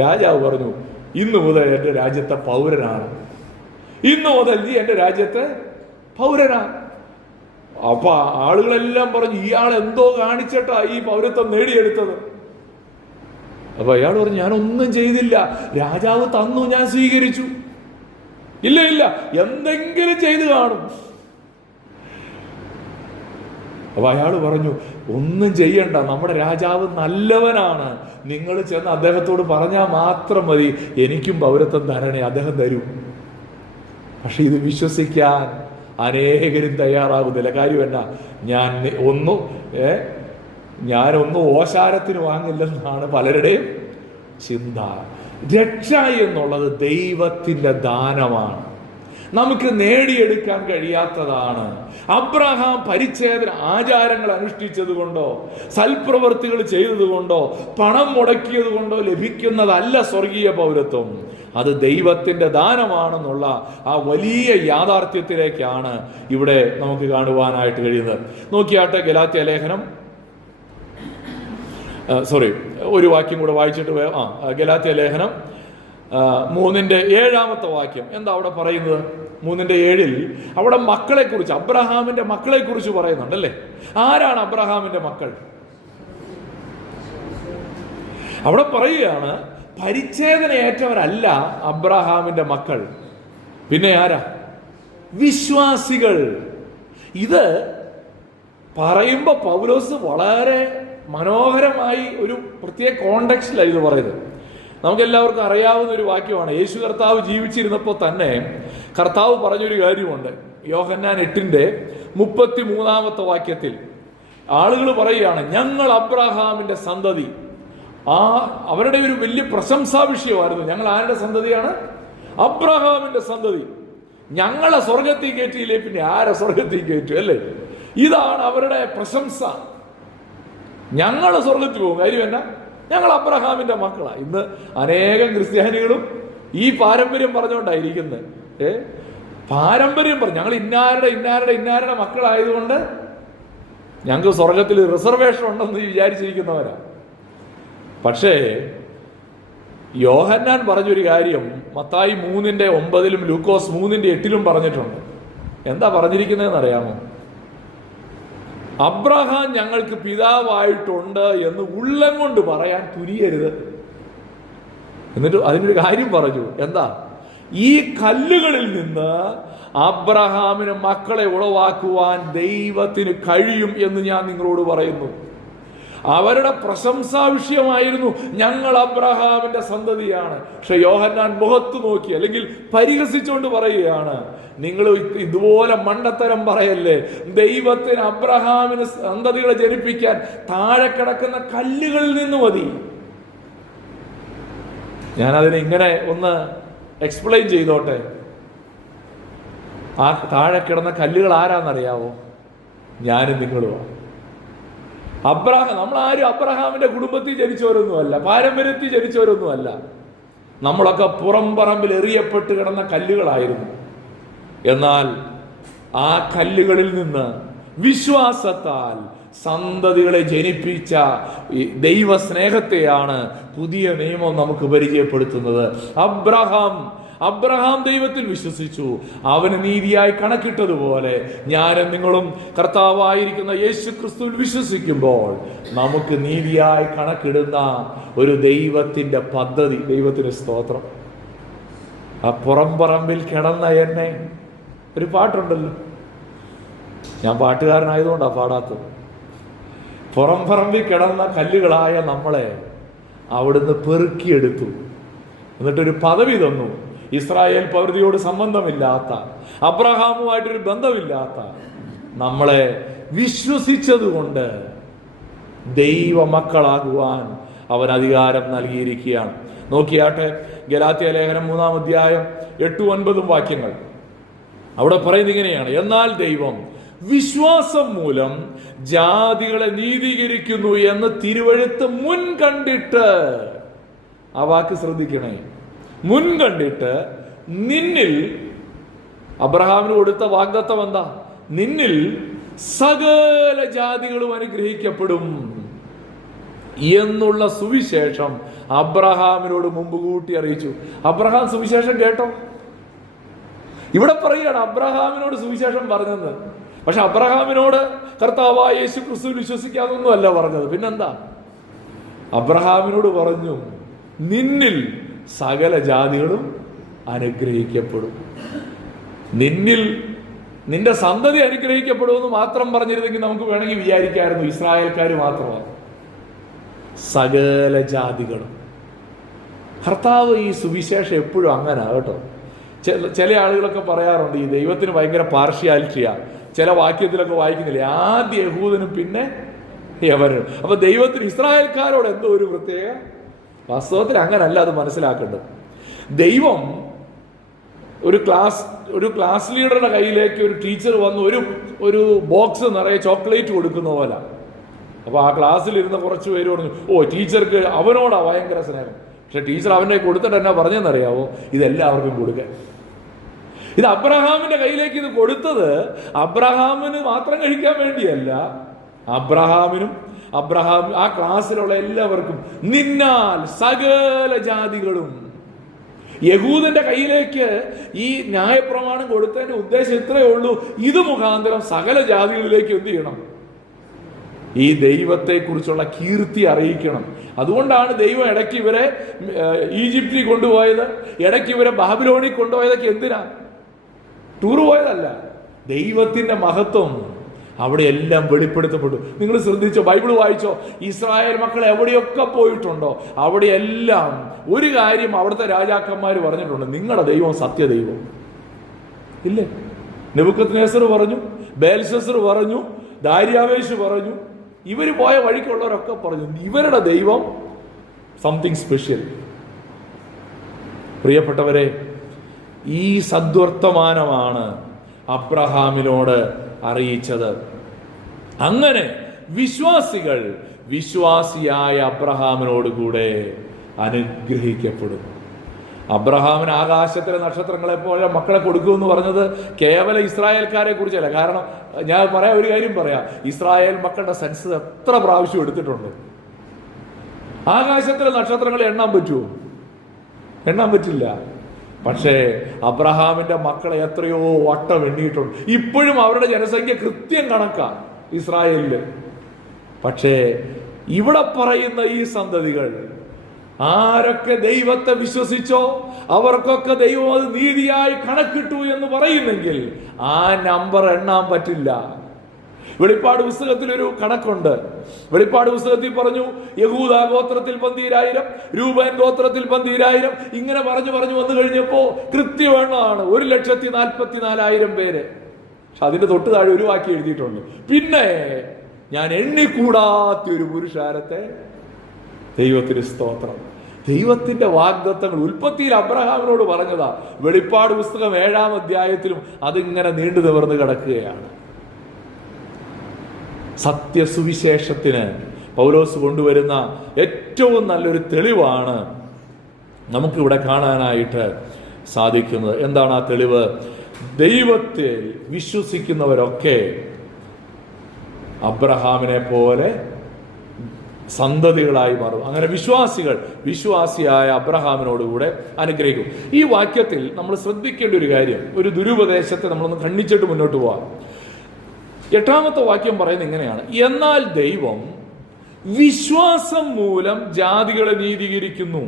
രാജാവ് പറഞ്ഞു, ഇന്നു മുതൽ എൻ്റെ രാജ്യത്തെ പൗരനാണ്. ഇന്നു മുതൽ നീ എൻ്റെ രാജ്യത്തെ പൗരനാണ്. അപ്പൊ ആളുകളെല്ലാം പറഞ്ഞു, ഇയാൾ എന്തോ കാണിച്ചിട്ടാ ഈ പൗരത്വം നേടിയെടുത്തത്. അപ്പൊ അയാൾ പറഞ്ഞു, ഞാനൊന്നും ചെയ്തില്ല, രാജാവ് തന്നു, ഞാൻ സ്വീകരിച്ചു. ഇല്ല, എന്തെങ്കിലും ചെയ്തു കാണും. അപ്പൊ അയാൾ പറഞ്ഞു, ഒന്നും ചെയ്യണ്ട, നമ്മുടെ രാജാവ് നല്ലവനാണ്, നിങ്ങൾ ചെന്ന് അദ്ദേഹത്തോട് പറഞ്ഞാൽ മാത്രം മതി, എനിക്കും പൗരത്വം തരണേ, അദ്ദേഹം തരും. പക്ഷെ ഇത് വിശ്വസിക്കാൻ അനേകരും തയ്യാറാകുന്നില്ല. കാര്യം എന്നാ? ഞാനൊന്നും ഓശാരത്തിന് വാങ്ങില്ലെന്നാണ് പലരുടെയും ചിന്ത. രക്ഷ എന്നുള്ളത് ദൈവത്തിന്റെ ദാനമാണ്, നമുക്ക് നേടിയെടുക്കാൻ കഴിയാത്തതാണ്. അബ്രഹാം പരിച്ഛേദന ആചാരങ്ങൾ അനുഷ്ഠിച്ചത് കൊണ്ടോ സൽപ്രവൃത്തികൾ ചെയ്തതുകൊണ്ടോ പണം മുടക്കിയത് കൊണ്ടോ ലഭിക്കുന്നതല്ല സ്വർഗീയ പൗരത്വം. അത് ദൈവത്തിന്റെ ദാനമാണെന്നുള്ള ആ വലിയ യാഥാർത്ഥ്യത്തിലേക്കാണ് ഇവിടെ നമുക്ക് കാണുവാനായിട്ട് കഴിയുന്നത്. നോക്കിയാട്ടെ, ഗലാത്യ ലേഖനം, ഒരു വാക്യം കൂടെ വായിച്ചിട്ട് ഗലാത്യ ലേഖനം 3:7 വാക്യം എന്താ അവിടെ പറയുന്നത്? 3:7 അവിടെ മക്കളെ കുറിച്ച്, അബ്രഹാമിന്റെ മക്കളെ കുറിച്ച് പറയുന്നുണ്ടല്ലേ. ആരാണ് അബ്രഹാമിന്റെ മക്കൾ? അവിടെ പറയുകയാണ്, പരിച്ഛേദനയേറ്റവരല്ല അബ്രഹാമിന്റെ മക്കൾ. പിന്നെ ആരാ? വിശ്വാസികൾ. ഇത് പറയുമ്പോൾ പൗലോസ് വളരെ മനോഹരമായി ഒരു പ്രത്യേക കോണ്ടെക്സ്റ്റിലാണ് ഇത് പറയുന്നത്. നമുക്കെല്ലാവർക്കും അറിയാവുന്ന ഒരു വാക്യമാണ്. യേശു കർത്താവ് ജീവിച്ചിരുന്നപ്പോൾ തന്നെ കർത്താവ് പറഞ്ഞൊരു കാര്യമുണ്ട്. യോഹന്നാൻ 8:33 വാക്യത്തിൽ ആളുകൾ പറയുകയാണ്, ഞങ്ങൾ അബ്രഹാമിന്റെ സന്തതി. അവരുടെ ഒരു വലിയ പ്രശംസാ വിഷയമായിരുന്നു. ഞങ്ങൾ ആരുടെ സന്തതിയാണ്? അബ്രഹാമിന്റെ സന്തതി. ഞങ്ങളെ സ്വർഗത്തിൽ കയറ്റിയില്ലേ പിന്നെ ആരെ സ്വർഗത്തിൽ കയറ്റും, അല്ലേ? ഇതാണ് അവരുടെ പ്രശംസ. ഞങ്ങളെ സ്വർഗത്തിൽ പോകും. കാര്യം എന്നാ? ഞങ്ങൾ അബ്രഹാമിന്റെ മക്കളാണ്. ഇന്ന് അനേകം ക്രിസ്ത്യാനികളും ഈ പാരമ്പര്യം പറഞ്ഞുകൊണ്ടായിരിക്കുന്നത്. പാരമ്പര്യം പറഞ്ഞു ഞങ്ങൾ ഇന്നാരുടെ മക്കളായതുകൊണ്ട് ഞങ്ങൾക്ക് സ്വർഗത്തിൽ റിസർവേഷൻ ഉണ്ടെന്ന് വിചാരിച്ചിരിക്കുന്നവരാ. പക്ഷേ യോഹന്നാൻ പറഞ്ഞൊരു കാര്യം മത്തായി 3:9 ലൂക്കോസ് 3:8 പറഞ്ഞിട്ടുണ്ട്. എന്താ പറഞ്ഞിരിക്കുന്നതെന്ന് അറിയാമോ? അബ്രഹാം ഞങ്ങൾക്ക് പിതാവായിട്ടുണ്ട് എന്ന് ഉള്ളം കൊണ്ട് പറയാൻ തുനിയരുത്. എന്നിട്ട് അതിനൊരു കാര്യം പറഞ്ഞു. എന്താ? ഈ കല്ലുകളിൽ നിന്ന് അബ്രഹാമിന് മക്കളെ ഉളവാക്കുവാൻ ദൈവത്തിന് കഴിയും എന്ന് ഞാൻ നിങ്ങളോട് പറയുന്നു. അവരുടെ പ്രശംസാ വിഷയമായിരുന്നു ഞങ്ങൾ അബ്രഹാമിന്റെ സന്തതിയാണ്. പക്ഷെ യോഹന്നാൻ മുഖത്ത് നോക്കി അല്ലെങ്കിൽ പരിഹസിച്ചുകൊണ്ട് പറയുകയാണ്, നിങ്ങൾ ഇതുപോലെ മണ്ടത്തരം പറയല്ലേ. ദൈവത്തിന് അബ്രഹാമിന് സന്തതികളെ ജനിപ്പിക്കാൻ താഴെ കിടക്കുന്ന കല്ലുകളിൽ നിന്ന് മതി. ഞാനതിനെ ഇങ്ങനെ ഒന്ന് എക്സ്പ്ലെയിൻ ചെയ്തോട്ടെ. ആ താഴെ കിടന്ന കല്ലുകൾ ആരാന്നറിയാവോ? ഞാനും നിങ്ങളുമാണ്. നമ്മളാരും അബ്രഹാമിന്റെ കുടുംബത്തിൽ ജനിച്ചവരൊന്നുമല്ല, പാരമ്പര്യത്തിൽ ജനിച്ചവരൊന്നുമല്ല. നമ്മളൊക്കെ പുറം പറമ്പിൽ എറിയപ്പെട്ട് കിടന്ന കല്ലുകളായിരുന്നു. എന്നാൽ ആ കല്ലുകളിൽ നിന്ന് വിശ്വാസത്താൽ സന്തതികളെ ജനിപ്പിച്ച ദൈവസ്നേഹത്തെയാണ് പുതിയ നിയമം നമുക്ക് പരിചയപ്പെടുത്തുന്നത്. അബ്രഹാം ദൈവത്തിൽ വിശ്വസിച്ചു, അവന് നീതിയായി കണക്കിട്ടതുപോലെ ഞാനും നിങ്ങളും കർത്താവായിരിക്കുന്ന യേശു ക്രിസ്തുവിൽ വിശ്വസിക്കുമ്പോൾ നമുക്ക് നീതിയായി കണക്കിടുന്ന ഒരു ദൈവത്തിന്റെ പദ്ധതി. ദൈവത്തിന് സ്തോത്രം. ആ പുറംപറമ്പിൽ കിടന്ന എന്നെ, ഒരു പാട്ടുണ്ടല്ലോ, ഞാൻ പാട്ടുകാരനായതുകൊണ്ടാണ് പാടാത്തത്. പുറംപറമ്പിൽ കിടന്ന കല്ലുകളായ നമ്മളെ അവിടുന്ന് പെറുക്കിയെടുത്തു. എന്നിട്ടൊരു പദവി തന്നു. ഇസ്രായേൽ പൗരതയോട് സംബന്ധമില്ലാത്ത, അബ്രഹാമുമായിട്ടൊരു ബന്ധമില്ലാത്ത നമ്മളെ വിശ്വസിച്ചതുകൊണ്ട് ദൈവമക്കളാകുവാൻ അവൻ അധികാരം നൽകിയിരിക്കുകയാണ്. നോക്കിയാട്ടെ, ഗലാത്യ ലേഖനം 3:8-9 വാക്യങ്ങൾ. അവിടെ പറയുന്നത് ഇങ്ങനെയാണ്: എന്നാൽ ദൈവം വിശ്വാസം മൂലം ജാതികളെ നീതീകരിക്കുന്നു എന്ന് തിരുവെഴുത്ത് മുൻകണ്ടിട്ട്, ആ വാക്ക് ശ്രദ്ധിക്കണേ, മുൻകണ്ടിട്ട് നിന്നിൽ, അബ്രഹാമിന് കൊടുത്ത വാഗ്ദത്തം എന്താ? നിന്നിൽ സകല ജാതികളും അനുഗ്രഹിക്കപ്പെടും എന്നുള്ള സുവിശേഷം അബ്രഹാമിനോട് മുമ്പ് കൂട്ടി അറിയിച്ചു. അബ്രഹാം സുവിശേഷം കേട്ടോ? ഇവിടെ പറയുകയാണ് അബ്രഹാമിനോട് സുവിശേഷം പറഞ്ഞത്. പക്ഷെ അബ്രഹാമിനോട് കർത്താവായ യേശു ക്രിസ്തു വിശ്വസിക്കാതൊന്നും അല്ല പറഞ്ഞത്. പിന്നെന്താ? അബ്രഹാമിനോട് പറഞ്ഞു, നിന്നിൽ സകല ജാതികളും അനുഗ്രഹിക്കപ്പെടും. നിന്നിൽ നിന്റെ സന്തതി അനുഗ്രഹിക്കപ്പെടുമെന്ന് മാത്രം പറഞ്ഞിരുന്നെങ്കിൽ നമുക്ക് വേണമെങ്കിൽ വിചാരിക്കായിരുന്നു ഇസ്രായേൽക്കാർ മാത്രമാണ്. സകല ജാതികളും. കർത്താവ് ഈ സുവിശേഷം എപ്പോഴും അങ്ങനെ കേട്ടോ. ചില ആളുകളൊക്കെ പറയാറുണ്ട് ഈ ദൈവത്തിന് ഭയങ്കര പാർഷ്യാലിറ്റിയാ. ചില വാക്യത്തിലൊക്കെ വായിക്കുന്നില്ലേ, ആദ്യ യഹൂദനും പിന്നെ യവനും. അപ്പൊ ദൈവത്തിന് ഇസ്രായേൽക്കാരോട് എന്തോ ഒരു പ്രത്യേക. വാസ്തവത്തിൽ അങ്ങനല്ല അത് മനസ്സിലാക്കേണ്ടത്. ദൈവം ഒരു ക്ലാസ് ലീഡറുടെ കയ്യിലേക്ക് ഒരു ടീച്ചർ വന്ന് ഒരു ബോക്സ് നിറയെ ചോക്ലേറ്റ് കൊടുക്കുന്ന പോലെ. അപ്പൊ ആ ക്ലാസ്സിലിരുന്ന കുറച്ച് പേര് പറഞ്ഞു, ഓ ടീച്ചർക്ക് അവനോടാ ഭയങ്കര സ്നേഹം. പക്ഷെ ടീച്ചർ അവനെ കൊടുത്തിട്ട് എന്നാ പറഞ്ഞെന്നറിയാവോ? ഇതെല്ലാവർക്കും കൊടുക്കാൻ. ഇത് അബ്രഹാമിന്റെ കയ്യിലേക്ക് ഇത് കൊടുത്തത് അബ്രഹാമിന് മാത്രം കഴിക്കാൻ വേണ്ടിയല്ല, അബ്രഹാം ആ ക്ലാസ്സിലുള്ള എല്ലാവർക്കും. നിന്നാൽ സകല ജാതികളും. യഹൂദന്റെ കയ്യിലേക്ക് ഈ ന്യായപ്രമാണം കൊടുത്തതിന്റെ ഉദ്ദേശം ഇത്രയേ ഉള്ളൂ, ഇത് മുഖാന്തരം സകല ജാതികളിലേക്ക് എന്ത് ചെയ്യണം? ഈ ദൈവത്തെക്കുറിച്ചുള്ള കീർത്തി അറിയിക്കണം. അതുകൊണ്ടാണ് ദൈവം ഇടയ്ക്ക് ഇവരെ ഈജിപ്തിൽ കൊണ്ടുപോയത്, ഇടയ്ക്ക് ഇവരെ ബാബിലോണിൽ കൊണ്ടുപോയതൊക്കെ എന്തിനാ? ടൂർ പോയതല്ല. ദൈവത്തിന്റെ മഹത്വം അവിടെ എല്ലാം വെളിപ്പെടുത്തപ്പെട്ടു. നിങ്ങൾ ശ്രദ്ധിച്ചോ, ബൈബിൾ വായിച്ചോ, ഇസ്രായേൽ മക്കൾ എവിടെയൊക്കെ പോയിട്ടുണ്ടോ അവിടെയെല്ലാം ഒരു കാര്യം അവിടുത്തെ രാജാക്കന്മാർ പറഞ്ഞിട്ടുണ്ട്: നിങ്ങളുടെ ദൈവം സത്യദൈവം. ഇല്ലേ? നെബൂഖദ്നേസർ പറഞ്ഞു, ബേൽശസ്സർ പറഞ്ഞു, ദാര്യാവേശ് പറഞ്ഞു, ഇവർ പോയ വഴിക്കുള്ളവരൊക്കെ പറഞ്ഞു ഇവരുടെ ദൈവം സംതിങ് സ്പെഷ്യൽ. പ്രിയപ്പെട്ടവരെ, ഈ സദ്വർത്തമാനമാണ് അബ്രഹാമിനോട് അറിയിച്ചത്. അങ്ങനെ വിശ്വാസികൾ വിശ്വാസിയായ അബ്രഹാമിനോട് കൂടെ അനുഗ്രഹിക്കപ്പെടുന്നു. അബ്രഹാമിന് ആകാശത്തിലെ നക്ഷത്രങ്ങളെ പോലെ മക്കളെ കൊടുക്കുമെന്ന് പറഞ്ഞത് കേവലം ഇസ്രായേൽക്കാരെ കുറിച്ചല്ല. കാരണം ഞാൻ ഒരു കാര്യം പറയാം, ഇസ്രായേൽ മക്കളുടെ സെൻസസ് എത്ര പ്രാവശ്യം എടുത്തിട്ടുണ്ട്? ആകാശത്തിലെ നക്ഷത്രങ്ങളെ എണ്ണാൻ പറ്റുമോ? എണ്ണാൻ പറ്റില്ല. പക്ഷേ അബ്രഹാമിന്റെ മക്കളെ എത്രയോ വട്ടം എണ്ണിയിട്ടുണ്ട്. ഇപ്പോഴും അവരുടെ ജനസംഖ്യ കൃത്യം കണക്കാണ് ഇസ്രായേലില്. പക്ഷേ ഇവിടെ പറയുന്ന ഈ സന്തതികൾ ആരൊക്കെ ദൈവത്തെ വിശ്വസിച്ചോ അവർക്കൊക്കെ ദൈവം അത് നീതിയായി കണക്കിട്ടു എന്ന് പറയുന്നെങ്കിൽ ആ നമ്പർ എണ്ണാൻ പറ്റില്ല. വെളിപ്പാട് പുസ്തകത്തിൽ ഒരു കണക്കുണ്ട്. വെളിപ്പാട് പുസ്തകത്തിൽ പറഞ്ഞു യഹൂദാ ഗോത്രത്തിൽ 10000, രൂബേൻ ഗോത്രത്തിൽ 10000, ഇങ്ങനെ പറഞ്ഞു വന്നു കഴിഞ്ഞപ്പോ കൃത്യമെണ്ണമാണ് 1,44,000 പേര്. പക്ഷെ അതിന്റെ തൊട്ട് താഴെ ഒരു വാക്യം എഴുതിയിട്ടുണ്ട്: പിന്നെ ഞാൻ എണ്ണിക്കൂടാത്ത ഒരു പുരുഷാരത്തെ. ദൈവത്തിന് സ്തോത്രം. ദൈവത്തിന്റെ വാഗ്ദത്തങ്ങൾ ഉൽപ്പത്തിയിൽ അബ്രഹാമിനോട് പറഞ്ഞതാ. വെളിപ്പാട് പുസ്തകം 7-ാം അധ്യായത്തിലും അതിങ്ങനെ നീണ്ടു നിവർന്ന് കിടക്കുകയാണ്. സത്യസുവിശേഷത്തിന് പൗലോസ് കൊണ്ടുവരുന്ന ഏറ്റവും നല്ലൊരു തെളിവാണ് നമുക്കിവിടെ കാണാനായിട്ട് സാധിക്കുന്നത്. എന്താണ് ആ തെളിവ്? ദൈവത്തിൽ വിശ്വസിക്കുന്നവരൊക്കെ അബ്രഹാമിനെ പോലെ സന്തതികളായി മാറും. അങ്ങനെ വിശ്വാസികൾ വിശ്വാസിയായ അബ്രഹാമിനോടുകൂടെ അനുഗ്രഹിക്കും. ഈ വാക്യത്തിൽ നമ്മൾ ശ്രദ്ധിക്കേണ്ട ഒരു കാര്യം, ഒരു ദുരുപദേശത്തെ നമ്മളൊന്ന് ഖണ്ഡിച്ചിട്ട് മുന്നോട്ട് പോവാം. 8-ാമത്തെ വാക്യം പറയുന്നത് ഇങ്ങനെയാണ്: എന്നാൽ ദൈവം വിശ്വാസം മൂലം ജാതികളെ നീതീകരിക്കുന്നു.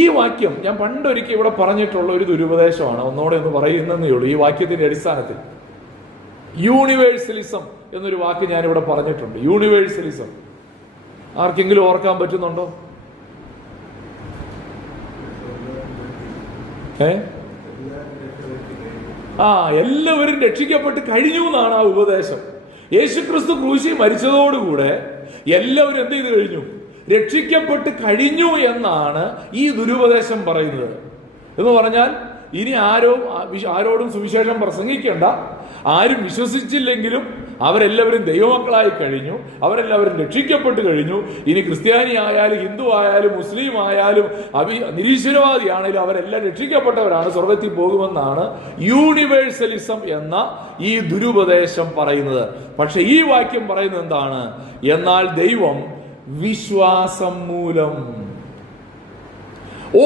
ഈ വാക്യം ഞാൻ പണ്ടൊരിക്കൽ ഇവിടെ പറഞ്ഞിട്ടുള്ള ഒരു ദുരുപദേശമാണ്. ഒന്നോടെ ഒന്ന് പറയുന്നതേ ഉള്ളൂ. ഈ വാക്യത്തിന്റെ അടിസ്ഥാനത്തിൽ യൂണിവേഴ്സലിസം എന്നൊരു വാക്ക് ഞാനിവിടെ പറഞ്ഞിട്ടുണ്ട്. യൂണിവേഴ്സലിസം ആർക്കെങ്കിലും ഓർക്കാൻ പറ്റുന്നുണ്ടോ? എല്ലാവരും രക്ഷിക്കപ്പെട്ട് കഴിഞ്ഞു എന്നാണ് ആ ഉപദേശം. യേശുക്രിസ്തു ക്രൂശിൽ മരിച്ചതോടുകൂടെ എല്ലാവരും എന്ത് ചെയ്തു കഴിഞ്ഞു? രക്ഷിക്കപ്പെട്ട് കഴിഞ്ഞു എന്നാണ് ഈ ദുരുപദേശം പറയുന്നത്. എന്ന് പറഞ്ഞാൽ ഇനി ആരോടും സുവിശേഷം പ്രസംഗിക്കേണ്ട, ആരും വിശ്വസിച്ചില്ലെങ്കിലും അവരെല്ലാവരും ദൈവമക്കളായി കഴിഞ്ഞു, അവരെല്ലാവരും രക്ഷിക്കപ്പെട്ട് കഴിഞ്ഞു. ഇനി ക്രിസ്ത്യാനി ആയാലും ഹിന്ദു ആയാലും മുസ്ലിം ആയാലും നിരീശ്വരവാദിയാണെങ്കിലും അവരെല്ലാം രക്ഷിക്കപ്പെട്ടവരാണ്, സ്വർഗത്തിൽ പോകുമെന്നാണ് യൂണിവേഴ്സലിസം എന്ന ഈ ദുരുപദേശം പറയുന്നത്. പക്ഷെ ഈ വാക്യം പറയുന്നത് എന്താണ്? എന്നാൽ ദൈവം വിശ്വാസം മൂലം,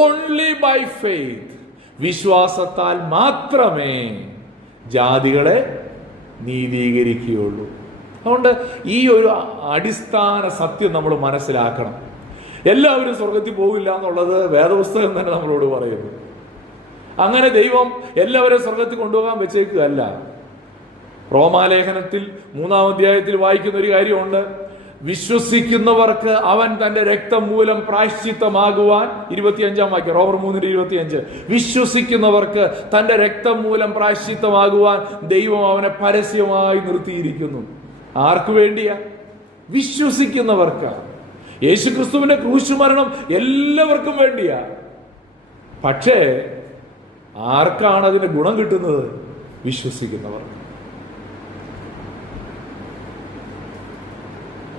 ഓൺലി ബൈ ഫെയ്ത്ത്, വിശ്വാസത്താൽ മാത്രമേ ജാതികളെ നീതീകരിക്കുകയുള്ളൂ. അതുകൊണ്ട് ഈ ഒരു അടിസ്ഥാന സത്യം നമ്മൾ മനസ്സിലാക്കണം. എല്ലാവരും സ്വർഗത്തിൽ പോകില്ല എന്നുള്ളത് വേദപുസ്തകം തന്നെ നമ്മളോട് പറയുന്നു. അങ്ങനെ ദൈവം എല്ലാവരും സ്വർഗത്തിൽ കൊണ്ടുപോകാൻ വെച്ചേക്കുകയല്ല. റോമാലേഖനത്തിൽ 3-ാം അധ്യായത്തിൽ വായിക്കുന്ന ഒരു കാര്യമുണ്ട്: വിശ്വസിക്കുന്നവർക്ക് അവൻ തന്റെ രക്തം മൂലം പ്രായശ്ചിത്തമാകുവാൻ. 25-ാം വാക്യം, റോമർ 3:25. വിശ്വസിക്കുന്നവർക്ക് തന്റെ രക്തം മൂലം പ്രായശ്ചിത്തമാകുവാൻ ദൈവം അവനെ പരസ്യമായി നിർത്തിയിരിക്കുന്നു. ആർക്കു വേണ്ടിയാ? വിശ്വസിക്കുന്നവർക്ക്. യേശുക്രിസ്തുവിന്റെ ക്രൂശുമരണം എല്ലാവർക്കും വേണ്ടിയാ. പക്ഷേ ആർക്കാണ് അതിന്റെ ഗുണം കിട്ടുന്നത്? വിശ്വസിക്കുന്നവർ.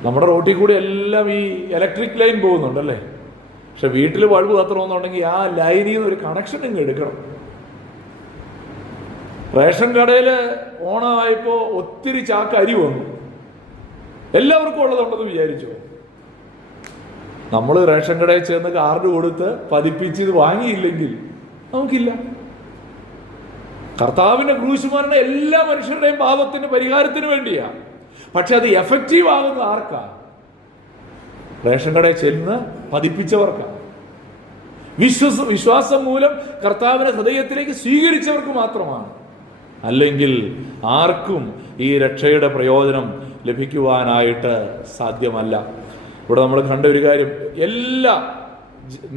നമ്മുടെ റോട്ടിൽ കൂടി എല്ലാം ഈ ഇലക്ട്രിക് ലൈൻ പോകുന്നുണ്ടല്ലേ. പക്ഷെ വീട്ടിൽ ബൾബ് കത്തണമെന്നുണ്ടെങ്കിൽ ആ ലൈനിൽ നിന്ന് ഒരു കണക്ഷൻ ഇങ്ങ് എടുക്കണം. റേഷൻ കടയിൽ ഓണമായപ്പോൾ ഒത്തിരി ചാക്ക് അരി വന്നു. എല്ലാവർക്കും ഉള്ളതുണ്ടെന്ന് വിചാരിച്ചോ? നമ്മൾ റേഷൻ കടയിൽ ചെന്ന് കാർഡ് കൊടുത്ത് പതിപ്പിച്ച് ഇത് വാങ്ങിയില്ലെങ്കിൽ നമുക്കില്ല. കർത്താവിന്റെ ക്രൂശുമരണം എല്ലാ മനുഷ്യരുടെയും പാപത്തിന് പരിഹാരത്തിന് വേണ്ടിയാ. പക്ഷെ അത് എഫക്റ്റീവ് ആകുന്നത് ആർക്കാ? റേഷൻ കടയിൽ ചെന്ന് പതിപ്പിച്ചവർക്കാ. വിശ്വാസം മൂലം കർത്താവിനെ ഹൃദയത്തിലേക്ക് സ്വീകരിച്ചവർക്ക് മാത്രമാണ്. അല്ലെങ്കിൽ ആർക്കും ഈ രക്ഷയുടെ പ്രയോജനം ലഭിക്കുവാനായിട്ട് സാധ്യമല്ല. ഇവിടെ നമ്മൾ കണ്ട ഒരു കാര്യം,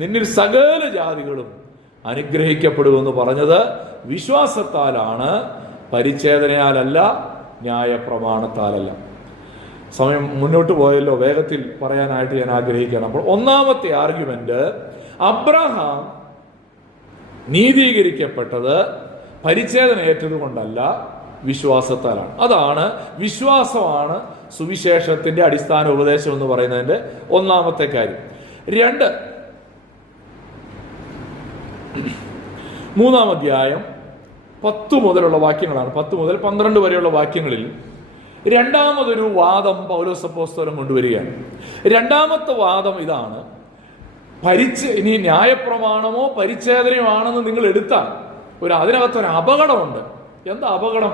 നിന്നിൽ സകല ജാതികളും അനുഗ്രഹിക്കപ്പെടുമെന്ന് പറഞ്ഞത് വിശ്വാസത്താലാണ്, പരിച്ഛേദനയാലല്ല, ന്യായപ്രമാണത്താലല്ല. സമയം മുന്നോട്ട് പോയല്ലോ, വേഗത്തിൽ പറയാനായിട്ട് ഞാൻ ആഗ്രഹിക്കുകയാണ്. അപ്പോൾ ഒന്നാമത്തെ ആർഗ്യുമെന്റ്, അബ്രഹാം നീതീകരിക്കപ്പെട്ടത് പരിച്ഛേദന ഏറ്റതുകൊണ്ടല്ല, വിശ്വാസത്താലാണ്. അതാണ്, വിശ്വാസമാണ് സുവിശേഷത്തിന്റെ അടിസ്ഥാന ഉപദേശം എന്ന് പറയുന്നതിന്റെ ഒന്നാമത്തെ കാര്യം. 2, 3-ാം അധ്യായം 10 മുതലുള്ള വാക്യങ്ങളാണ്. 10 മുതൽ 12 വരെയുള്ള വാക്യങ്ങളിൽ രണ്ടാമതൊരു വാദം പൗലോസ് അപ്പോസ്തലൻ കൊണ്ടുവരികയാണ്. രണ്ടാമത്തെ വാദം ഇതാണ്: ഇനി ന്യായപ്രമാണമോ പരിച്ഛേദനയോ ആണെന്ന് നിങ്ങൾ എടുത്താൽ അതിനകത്തൊരു അപകടമുണ്ട്. എന്താ അപകടം?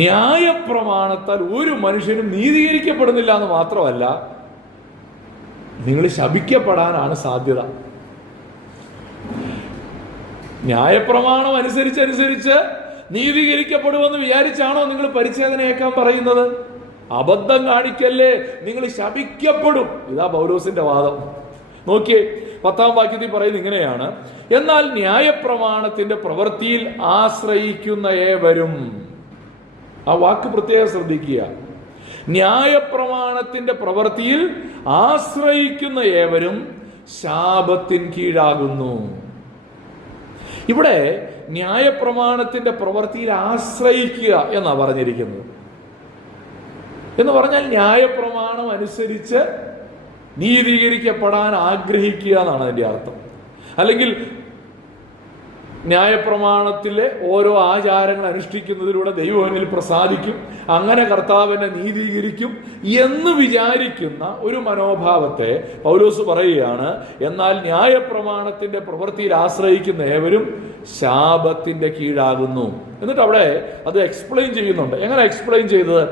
ന്യായപ്രമാണത്താൽ ഒരു മനുഷ്യനും നീതീകരിക്കപ്പെടുന്നില്ല എന്ന് മാത്രമല്ല, നിങ്ങൾ ശപിക്കപ്പെടാനാണ് സാധ്യത. ന്യായപ്രമാണം അനുസരിച്ച് നീതീകരിക്കപ്പെടുമെന്ന് വിചാരിച്ചാണോ നിങ്ങൾ പരിച്ഛേദനയേക്കാൻ പറയുന്നത്? അബദ്ധം കാണിക്കല്ലേ, നിങ്ങൾ ശപിക്കപ്പെടും. ഇതാ പൗലോസിന്റെ വാദം. നോക്കിയേ, 10-ാം വാക്യത്തിൽ പറയുന്നത് ഇങ്ങനെയാണ്: എന്നാൽ ന്യായപ്രമാണത്തിന്റെ പ്രവൃത്തിയിൽ ആശ്രയിക്കുന്ന ഏവരും, ആ വാക്ക് പ്രത്യേകം ശ്രദ്ധിക്കുക, ന്യായപ്രമാണത്തിന്റെ പ്രവൃത്തിയിൽ ആശ്രയിക്കുന്ന ഏവരും ശാപത്തിൻ കീഴാകുന്നു. ഇവിടെ ന്യായപ്രമാണത്തിന്റെ പ്രവൃത്തിയിൽ ആശ്രയിക്കുക എന്നാ പറഞ്ഞിരിക്കുന്നത്. എന്ന് പറഞ്ഞാൽ ന്യായപ്രമാണം അനുസരിച്ച് നീതീകരിക്കപ്പെടാൻ ആഗ്രഹിക്കുക എന്നാണ് അതിന്റെ അർത്ഥം. അല്ലെങ്കിൽ ന്യായപ്രമാണത്തിലെ ഓരോ ആചാരങ്ങൾ അനുഷ്ഠിക്കുന്നതിലൂടെ ദൈവം എന്നിൽ പ്രസാദിക്കും, അങ്ങനെ കർത്താവിനെ നീതീകരിക്കും എന്ന് വിചാരിക്കുന്ന ഒരു മനോഭാവത്തെ പൗലോസ് പറയുകയാണ്. എന്നാൽ ന്യായപ്രമാണത്തിന്റെ പ്രവൃത്തിയിൽ ആശ്രയിക്കുന്ന ഏവരും ശാപത്തിന്റെ കീഴാകുന്നു. എന്നിട്ട് അവിടെ അത് എക്സ്പ്ലെയിൻ ചെയ്യുന്നുണ്ട്. എങ്ങനെ എക്സ്പ്ലെയിൻ ചെയ്തത്?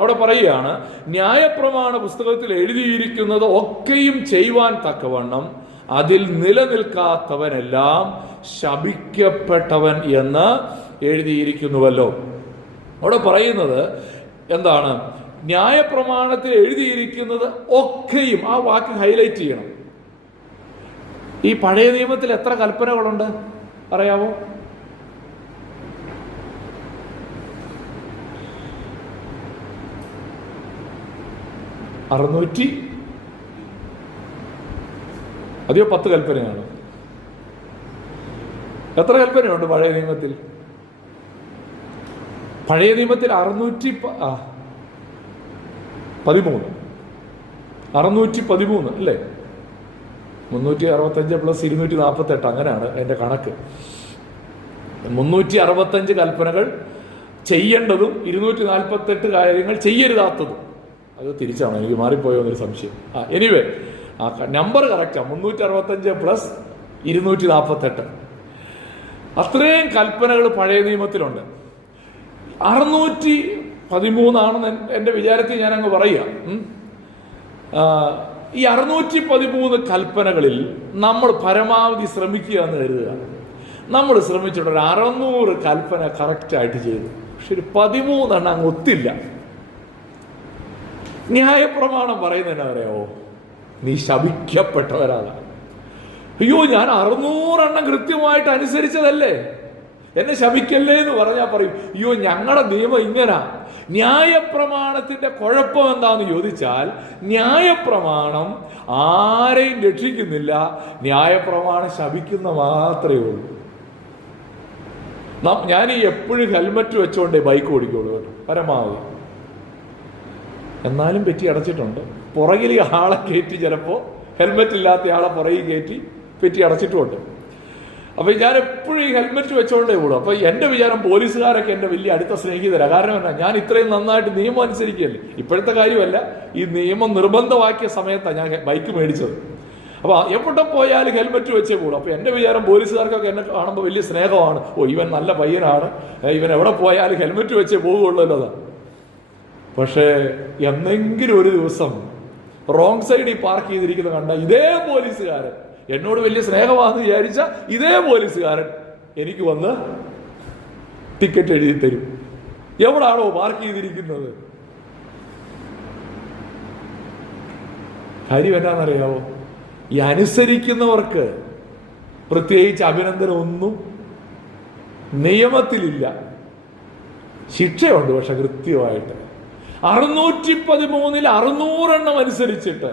അവിടെ പറയുകയാണ്: ന്യായപ്രമാണ പുസ്തകത്തിൽ എഴുതിയിരിക്കുന്നത് ഒക്കെയും ചെയ്യുവാൻ തക്കവണ്ണം അതിൽ നിലനിൽക്കാത്തവനെല്ലാം ശപിക്കപ്പെട്ടവൻ എന്ന് എഴുതിയിരിക്കുന്നുവല്ലോ. അവിടെ പറയുന്നത് എന്താണ്? ന്യായപ്രമാണത്തിൽ എഴുതിയിരിക്കുന്നത് ഒക്കെയും, ആ വാക്ക് ഹൈലൈറ്റ് ചെയ്യണം. ഈ പഴയ നിയമത്തിൽ എത്ര കൽപ്പനകളുണ്ട് അറിയാമോ? 10 കൽപ്പനയാണ്. എത്ര കൽപ്പനയുണ്ട് പഴയ നിയമത്തിൽ? പഴയ നിയമത്തിൽ 613 അല്ലേ? 365 പ്ലസ് 248, അങ്ങനെയാണ് എൻ്റെ കണക്ക്. 365 കൽപ്പനകൾ ചെയ്യേണ്ടതും 248 കാര്യങ്ങൾ ചെയ്യരുതാത്തതും. അത് തിരിച്ചാണോ? എനിക്ക് മാറിപ്പോയോ എന്നൊരു സംശയം. എനിവേ, നമ്പർ കറക്റ്റാണ്. 365 പ്ലസ് 248, അത്രയും കൽപ്പനകൾ പഴയ നിയമത്തിലുണ്ട്. 613 ആണെന്ന് എൻ്റെ വിചാരത്തിൽ ഞാൻ അങ്ങ് പറയുക. ഈ 613 കൽപ്പനകളിൽ നമ്മൾ പരമാവധി ശ്രമിക്കുക എന്ന് കരുതുക. നമ്മൾ ശ്രമിച്ചിട്ട് ഒരു 600 കൽപ്പന കറക്റ്റായിട്ട് ചെയ്തു. പക്ഷെ ഒരു 13 അങ്ങ് ഒത്തില്ല. ന്യായപ്രമാണം പറയുന്നതെന്നാ പറയാമോ? നീ ശപിക്കപ്പെട്ടവരാണ്. അയ്യോ, ഞാൻ 600 കൃത്യമായിട്ട് അനുസരിച്ചതല്ലേ, എന്നെ ശപിക്കല്ലേ എന്ന് പറഞ്ഞാൽ പറയും, അയ്യോ ഞങ്ങളുടെ നിയമം ഇങ്ങനെ. ന്യായപ്രമാണത്തിന്റെ കുഴപ്പം എന്താന്ന് ചോദിച്ചാൽ, ന്യായപ്രമാണം ആരെയും രക്ഷിക്കുന്നില്ല, ന്യായപ്രമാണം ശപിക്കുന്ന മാത്രമേ ഉള്ളൂ. ഞാൻ എപ്പോഴും ഹെൽമറ്റ് വെച്ചുകൊണ്ടേ ബൈക്ക് ഓടിക്കുള്ളൂ കേട്ടോ, പരമാവധി. എന്നാലും പെറ്റി അടച്ചിട്ടുണ്ട്. പുറകിൽ ആളെ കയറ്റി, ചിലപ്പോൾ ഹെൽമെറ്റ് ഇല്ലാത്ത ആളെ പുറകിൽ കയറ്റി പെറ്റി അടച്ചിട്ടുമുണ്ട്. അപ്പം ഞാൻ എപ്പോഴും ഈ ഹെൽമെറ്റ് വെച്ചുകൊണ്ടേ കൂടും. അപ്പം എൻ്റെ വിചാരം പോലീസുകാരൊക്കെ എൻ്റെ വലിയ അടുത്ത സ്നേഹിതരാണ്. കാരണം എന്നാ, ഞാൻ ഇത്രയും നന്നായിട്ട് നിയമം അനുസരിക്കുകയല്ലേ. ഇപ്പോഴത്തെ കാര്യമല്ല, ഈ നിയമം നിർബന്ധമാക്കിയ സമയത്താണ് ഞാൻ ബൈക്ക് മേടിച്ചത്. അപ്പോൾ എവിടെ പോയാലും ഹെൽമെറ്റ് വെച്ചേ കൂടും. അപ്പോൾ എൻ്റെ വിചാരം പോലീസുകാർക്കൊക്കെ എന്നെ കാണുമ്പോൾ വലിയ സ്നേഹമാണ്. ഓ, ഇവൻ നല്ല പയ്യനാണ്, ഇവൻ എവിടെ പോയാലും ഹെൽമെറ്റ് വെച്ചേ പോകുള്ളല്ലോ. പക്ഷേ എന്നെങ്കിലും ഒരു ദിവസം റോങ് സൈഡിൽ പാർക്ക് ചെയ്തിരിക്കുന്നത് കണ്ട ഇതേ പോലീസുകാരൻ, എന്നോട് വലിയ സ്നേഹമാണെന്ന് വിചാരിച്ച ഇതേ പോലീസുകാരൻ എനിക്ക് വന്ന് ടിക്കറ്റ് എഴുതി തരും. എവിടാണോ പാർക്ക് ചെയ്തിരിക്കുന്നത്? കാര്യം എന്നാണെന്നറിയാവോ? ഈ അനുസരിക്കുന്നവർക്ക് പ്രത്യേകിച്ച് അഭിനന്ദനം ഒന്നും നിയമത്തിലില്ല. ശിക്ഷയുണ്ട്, പക്ഷെ കൃത്യമായിട്ട് 613 600 അനുസരിച്ചിട്ട്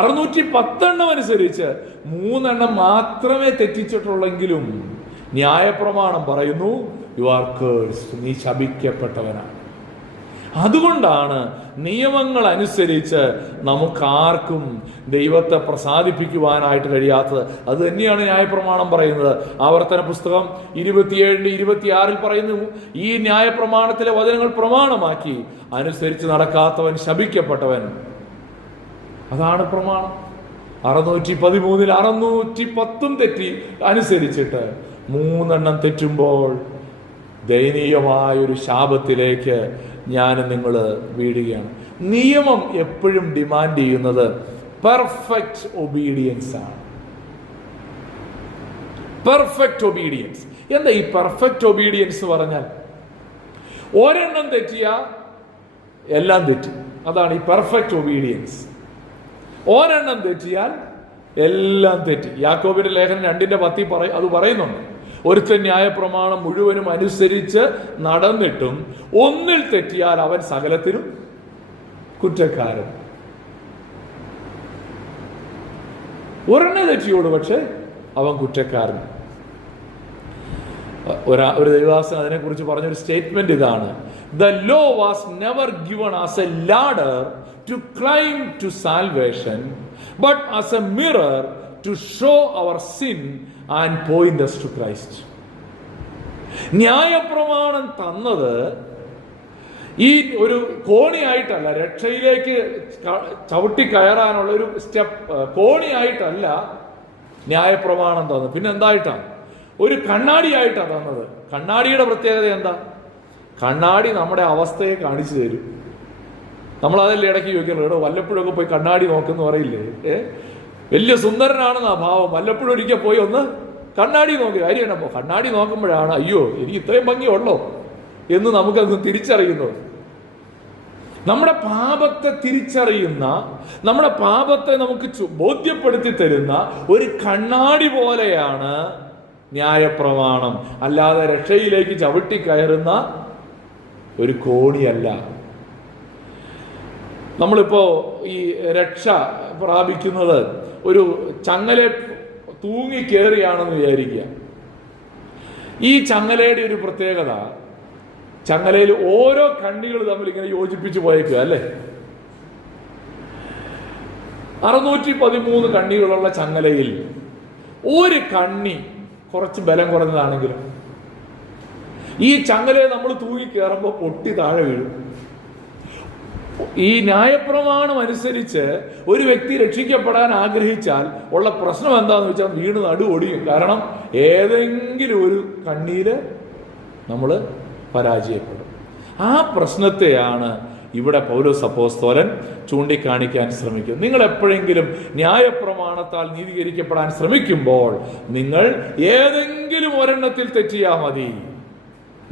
610 അനുസരിച്ച് 3 മാത്രമേ തെറ്റിച്ചിട്ടുള്ളെങ്കിലും ന്യായപ്രമാണം പറയുന്നു യു ആർ കേഴ്സ്ഡ്, നീ ശപിക്കപ്പെട്ടവനാണ്. അതുകൊണ്ടാണ് നിയമങ്ങൾ അനുസരിച്ച് നമുക്കാർക്കും ദൈവത്തെ പ്രസാദിപ്പിക്കുവാനായിട്ട് കഴിയാത്തത്. അത് തന്നെയാണ് ന്യായപ്രമാണം പറയുന്നത്. ആവർത്തന പുസ്തകം 27-26 പറയുന്നു, ഈ ന്യായപ്രമാണത്തിലെ വചനങ്ങൾ പ്രമാണമാക്കി അനുസരിച്ച് നടക്കാത്തവൻ ശപിക്കപ്പെട്ടവൻ. അതാണ് പ്രമാണം. 613 610 തെറ്റി അനുസരിച്ചിട്ട് 3 തെറ്റുമ്പോൾ ദയനീയമായൊരു ശാപത്തിലേക്ക് നിങ്ങൾ വീഴുകയാണ്. നിയമം എപ്പോഴും ഡിമാൻഡ് ചെയ്യുന്നത് പെർഫെക്റ്റ് ഒബീഡിയൻസ് ആണ്. Perfect obedience. എന്താ ഈ പെർഫെക്റ്റ് ഒബീഡിയൻസ് പറഞ്ഞാൽ? ഒരെണ്ണം തെറ്റിയാ എല്ലാം തെറ്റി. അതാണ് ഈ പെർഫെക്റ്റ് ഒബീഡിയൻസ്. ഒരെണ്ണം തെറ്റിയാൽ എല്ലാം തെറ്റി. യാക്കോബിന്റെ ലേഖനം 2:10 അത് പറയുന്നുണ്ട്. ഒരുത്തൻ ന്യായപ്രമാണം മുഴുവനും അനുസരിച്ച് നടന്നിട്ടും ഒന്നിൽ തെറ്റിയാൽ അവൻ സകലത്തിനും കുറ്റക്കാരൻ. ഒരെണ്ണ തെറ്റിയോട് പക്ഷെ അവൻ കുറ്റക്കാരൻ. ഒരു ദൈവദാസൻ അതിനെക്കുറിച്ച് പറഞ്ഞൊരു സ്റ്റേറ്റ്മെന്റ് ഇതാണ്: The law was never given as a ladder to climb to salvation, but as a mirror to show our sin and point us to Christ. ന്യായപ്രമാണം തന്നത് ഈ ഒരു കോണിയായിട്ടല്ല, രക്ഷയിലേക്ക് ചവിട്ടി കയറാനുള്ള ഒരു കോണിയായിട്ടല്ല ന്യായപ്രമാണം തന്നത്. പിന്നെ എന്തായിട്ടാണ്? ഒരു കണ്ണാടിയായിട്ടാണ് തന്നത്. കണ്ണാടിയുടെ പ്രത്യേകത എന്താ? കണ്ണാടി നമ്മുടെ അവസ്ഥയെ കാണിച്ചു തരും. നമ്മളതല്ലേ ഇടയ്ക്ക് ചോദിക്കുന്നത്, ഇവിടെ വല്ലപ്പോഴൊക്കെ പോയി കണ്ണാടി നോക്കുന്നു പറയില്ലേ? വലിയ സുന്ദരനാണെന്നാ ഭാവം. വല്ലപ്പോഴും ഒരിക്കൽ പോയി ഒന്ന് കണ്ണാടി നോക്കി. കാര്യം എന്നപ്പോ കണ്ണാടി നോക്കുമ്പോഴാണ് അയ്യോ എനിക്ക് ഇത്രയും ഭംഗിയുള്ളോ എന്ന് നമുക്കത് തിരിച്ചറിയുന്നത്. നമ്മുടെ പാപത്തെ തിരിച്ചറിയുന്ന, നമ്മുടെ പാപത്തെ നമുക്ക് ബോധ്യപ്പെടുത്തി തരുന്ന ഒരു കണ്ണാടി പോലെയാണ് ന്യായപ്രമാണം. അല്ലാതെ രക്ഷയിലേക്ക് ചവിട്ടി കയറുന്ന ഒരു കോണിയല്ല. നമ്മളിപ്പോ ഈ രക്ഷ പ്രാപിക്കുന്നത് ഒരു ചങ്ങല തൂങ്ങി കയറിയാണെന്ന് വിചാരിക്കുക. ഈ ചങ്ങലയുടെ ഒരു പ്രത്യേകത, ചങ്ങലയിൽ ഓരോ കണ്ണികൾ തമ്മിൽ ഇങ്ങനെ യോജിപ്പിച്ച് പോയേക്കുക അല്ലേ? 613 കണ്ണികളുള്ള ചങ്ങലയിൽ ഒരു കണ്ണി കുറച്ച് ബലം കുറഞ്ഞതാണെങ്കിലും ഈ ചങ്ങലയെ നമ്മൾ തൂങ്ങി കയറുമ്പോൾ പൊട്ടി താഴെ വീഴും. ഈ ന്യായപ്രമാണം അനുസരിച്ച് ഒരു വ്യക്തി രക്ഷിക്കപ്പെടാൻ ആഗ്രഹിച്ചാൽ ഉള്ള പ്രശ്നം എന്താണെന്ന് വെച്ചാൽ വീണ് നടുവൊടിയും. കാരണം ഏതെങ്കിലും ഒരു കണ്ണിയിൽ നമ്മൾ പരാജയപ്പെടും. ആ പ്രശ്നത്തെയാണ് ഇവിടെ പൗലോസ് അപ്പോസ്തലൻ ചൂണ്ടിക്കാണിക്കാൻ ശ്രമിക്കുന്നത്. നിങ്ങൾ എപ്പോഴെങ്കിലും ന്യായപ്രമാണത്താൽ നീതീകരിക്കപ്പെടാൻ ശ്രമിക്കുമ്പോൾ നിങ്ങൾ ഏതെങ്കിലും ഒരെണ്ണത്തിൽ തെറ്റിയാൽ മതി,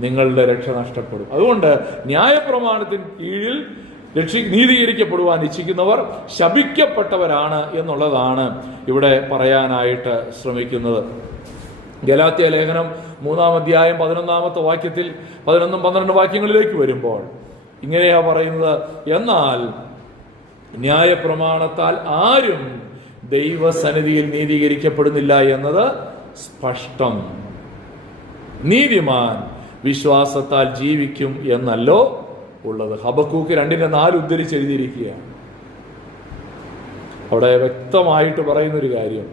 നിങ്ങളുടെ രക്ഷ നഷ്ടപ്പെടും. അതുകൊണ്ട് ന്യായപ്രമാണത്തിന് കീഴിൽ നീതീകരിക്കപ്പെടുവാൻ ഇച്ഛിക്കുന്നവർ ശപിക്കപ്പെട്ടവരാണ് എന്നുള്ളതാണ് ഇവിടെ പറയാനായിട്ട് ശ്രമിക്കുന്നത്. ഗലാത്യ ലേഖനം 3-ാം അധ്യായം 11-ാമത്തെ വാക്യത്തിൽ 11-12 വാക്യങ്ങളിലേക്ക് വരുമ്പോൾ ഇങ്ങനെയാ പറയുന്നത്: എന്നാൽ ന്യായപ്രമാണത്താൽ ആരും ദൈവസന്നിധിയിൽ നീതീകരിക്കപ്പെടുന്നില്ല എന്നത് സ്പഷ്ടം. നീതിമാൻ വിശ്വാസത്താൽ ജീവിക്കും എന്നല്ലോ ഉള്ളത്. ഹബക്കൂക്ക് 2:4 ഉദ്ധരിച്ച് എഴുതിയിരിക്കുകയാണ്. അവിടെ വ്യക്തമായിട്ട് പറയുന്നൊരു കാര്യം,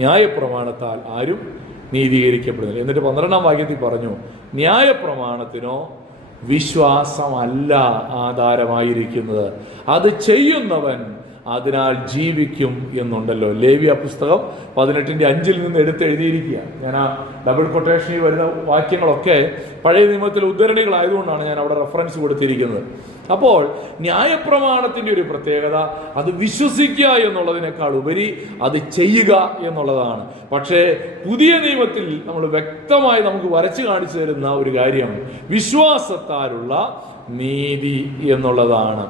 ന്യായപ്രമാണത്താൽ ആരും നീതീകരിക്കപ്പെടുന്നില്ല. എന്നിട്ട് 12-ാം വാക്യത്തിൽ പറഞ്ഞു, ന്യായപ്രമാണത്തിനോ വിശ്വാസമല്ല ആധാരമായിരിക്കുന്നത്, അത് ചെയ്യുന്നവൻ അതിനാൽ ജീവിക്കും എന്നുണ്ടല്ലോ. ലേവ്യ പുസ്തകം 18:5 നിന്ന് എഴുതിയിരിക്കുക. ഞാൻ ആ ഡബിൾ കൊട്ടേഷനിൽ വരുന്ന വാക്യങ്ങളൊക്കെ പഴയ നിയമത്തിലെ ഉദ്ധരണികളായതുകൊണ്ടാണ് ഞാൻ അവിടെ റെഫറൻസ് കൊടുത്തിരിക്കുന്നത്. അപ്പോൾ ന്യായപ്രമാണത്തിൻ്റെ ഒരു പ്രത്യേകത അത് വിശ്വസിക്കുക എന്നുള്ളതിനേക്കാൾ ഉപരി അത് ചെയ്യുക എന്നുള്ളതാണ്. പക്ഷേ പുതിയ നിയമത്തിൽ നമ്മൾ വ്യക്തമായി നമുക്ക് വരച്ചു കാണിച്ചു തരുന്ന ഒരു കാര്യം വിശ്വാസത്താലുള്ള നീതി എന്നുള്ളതാണ്.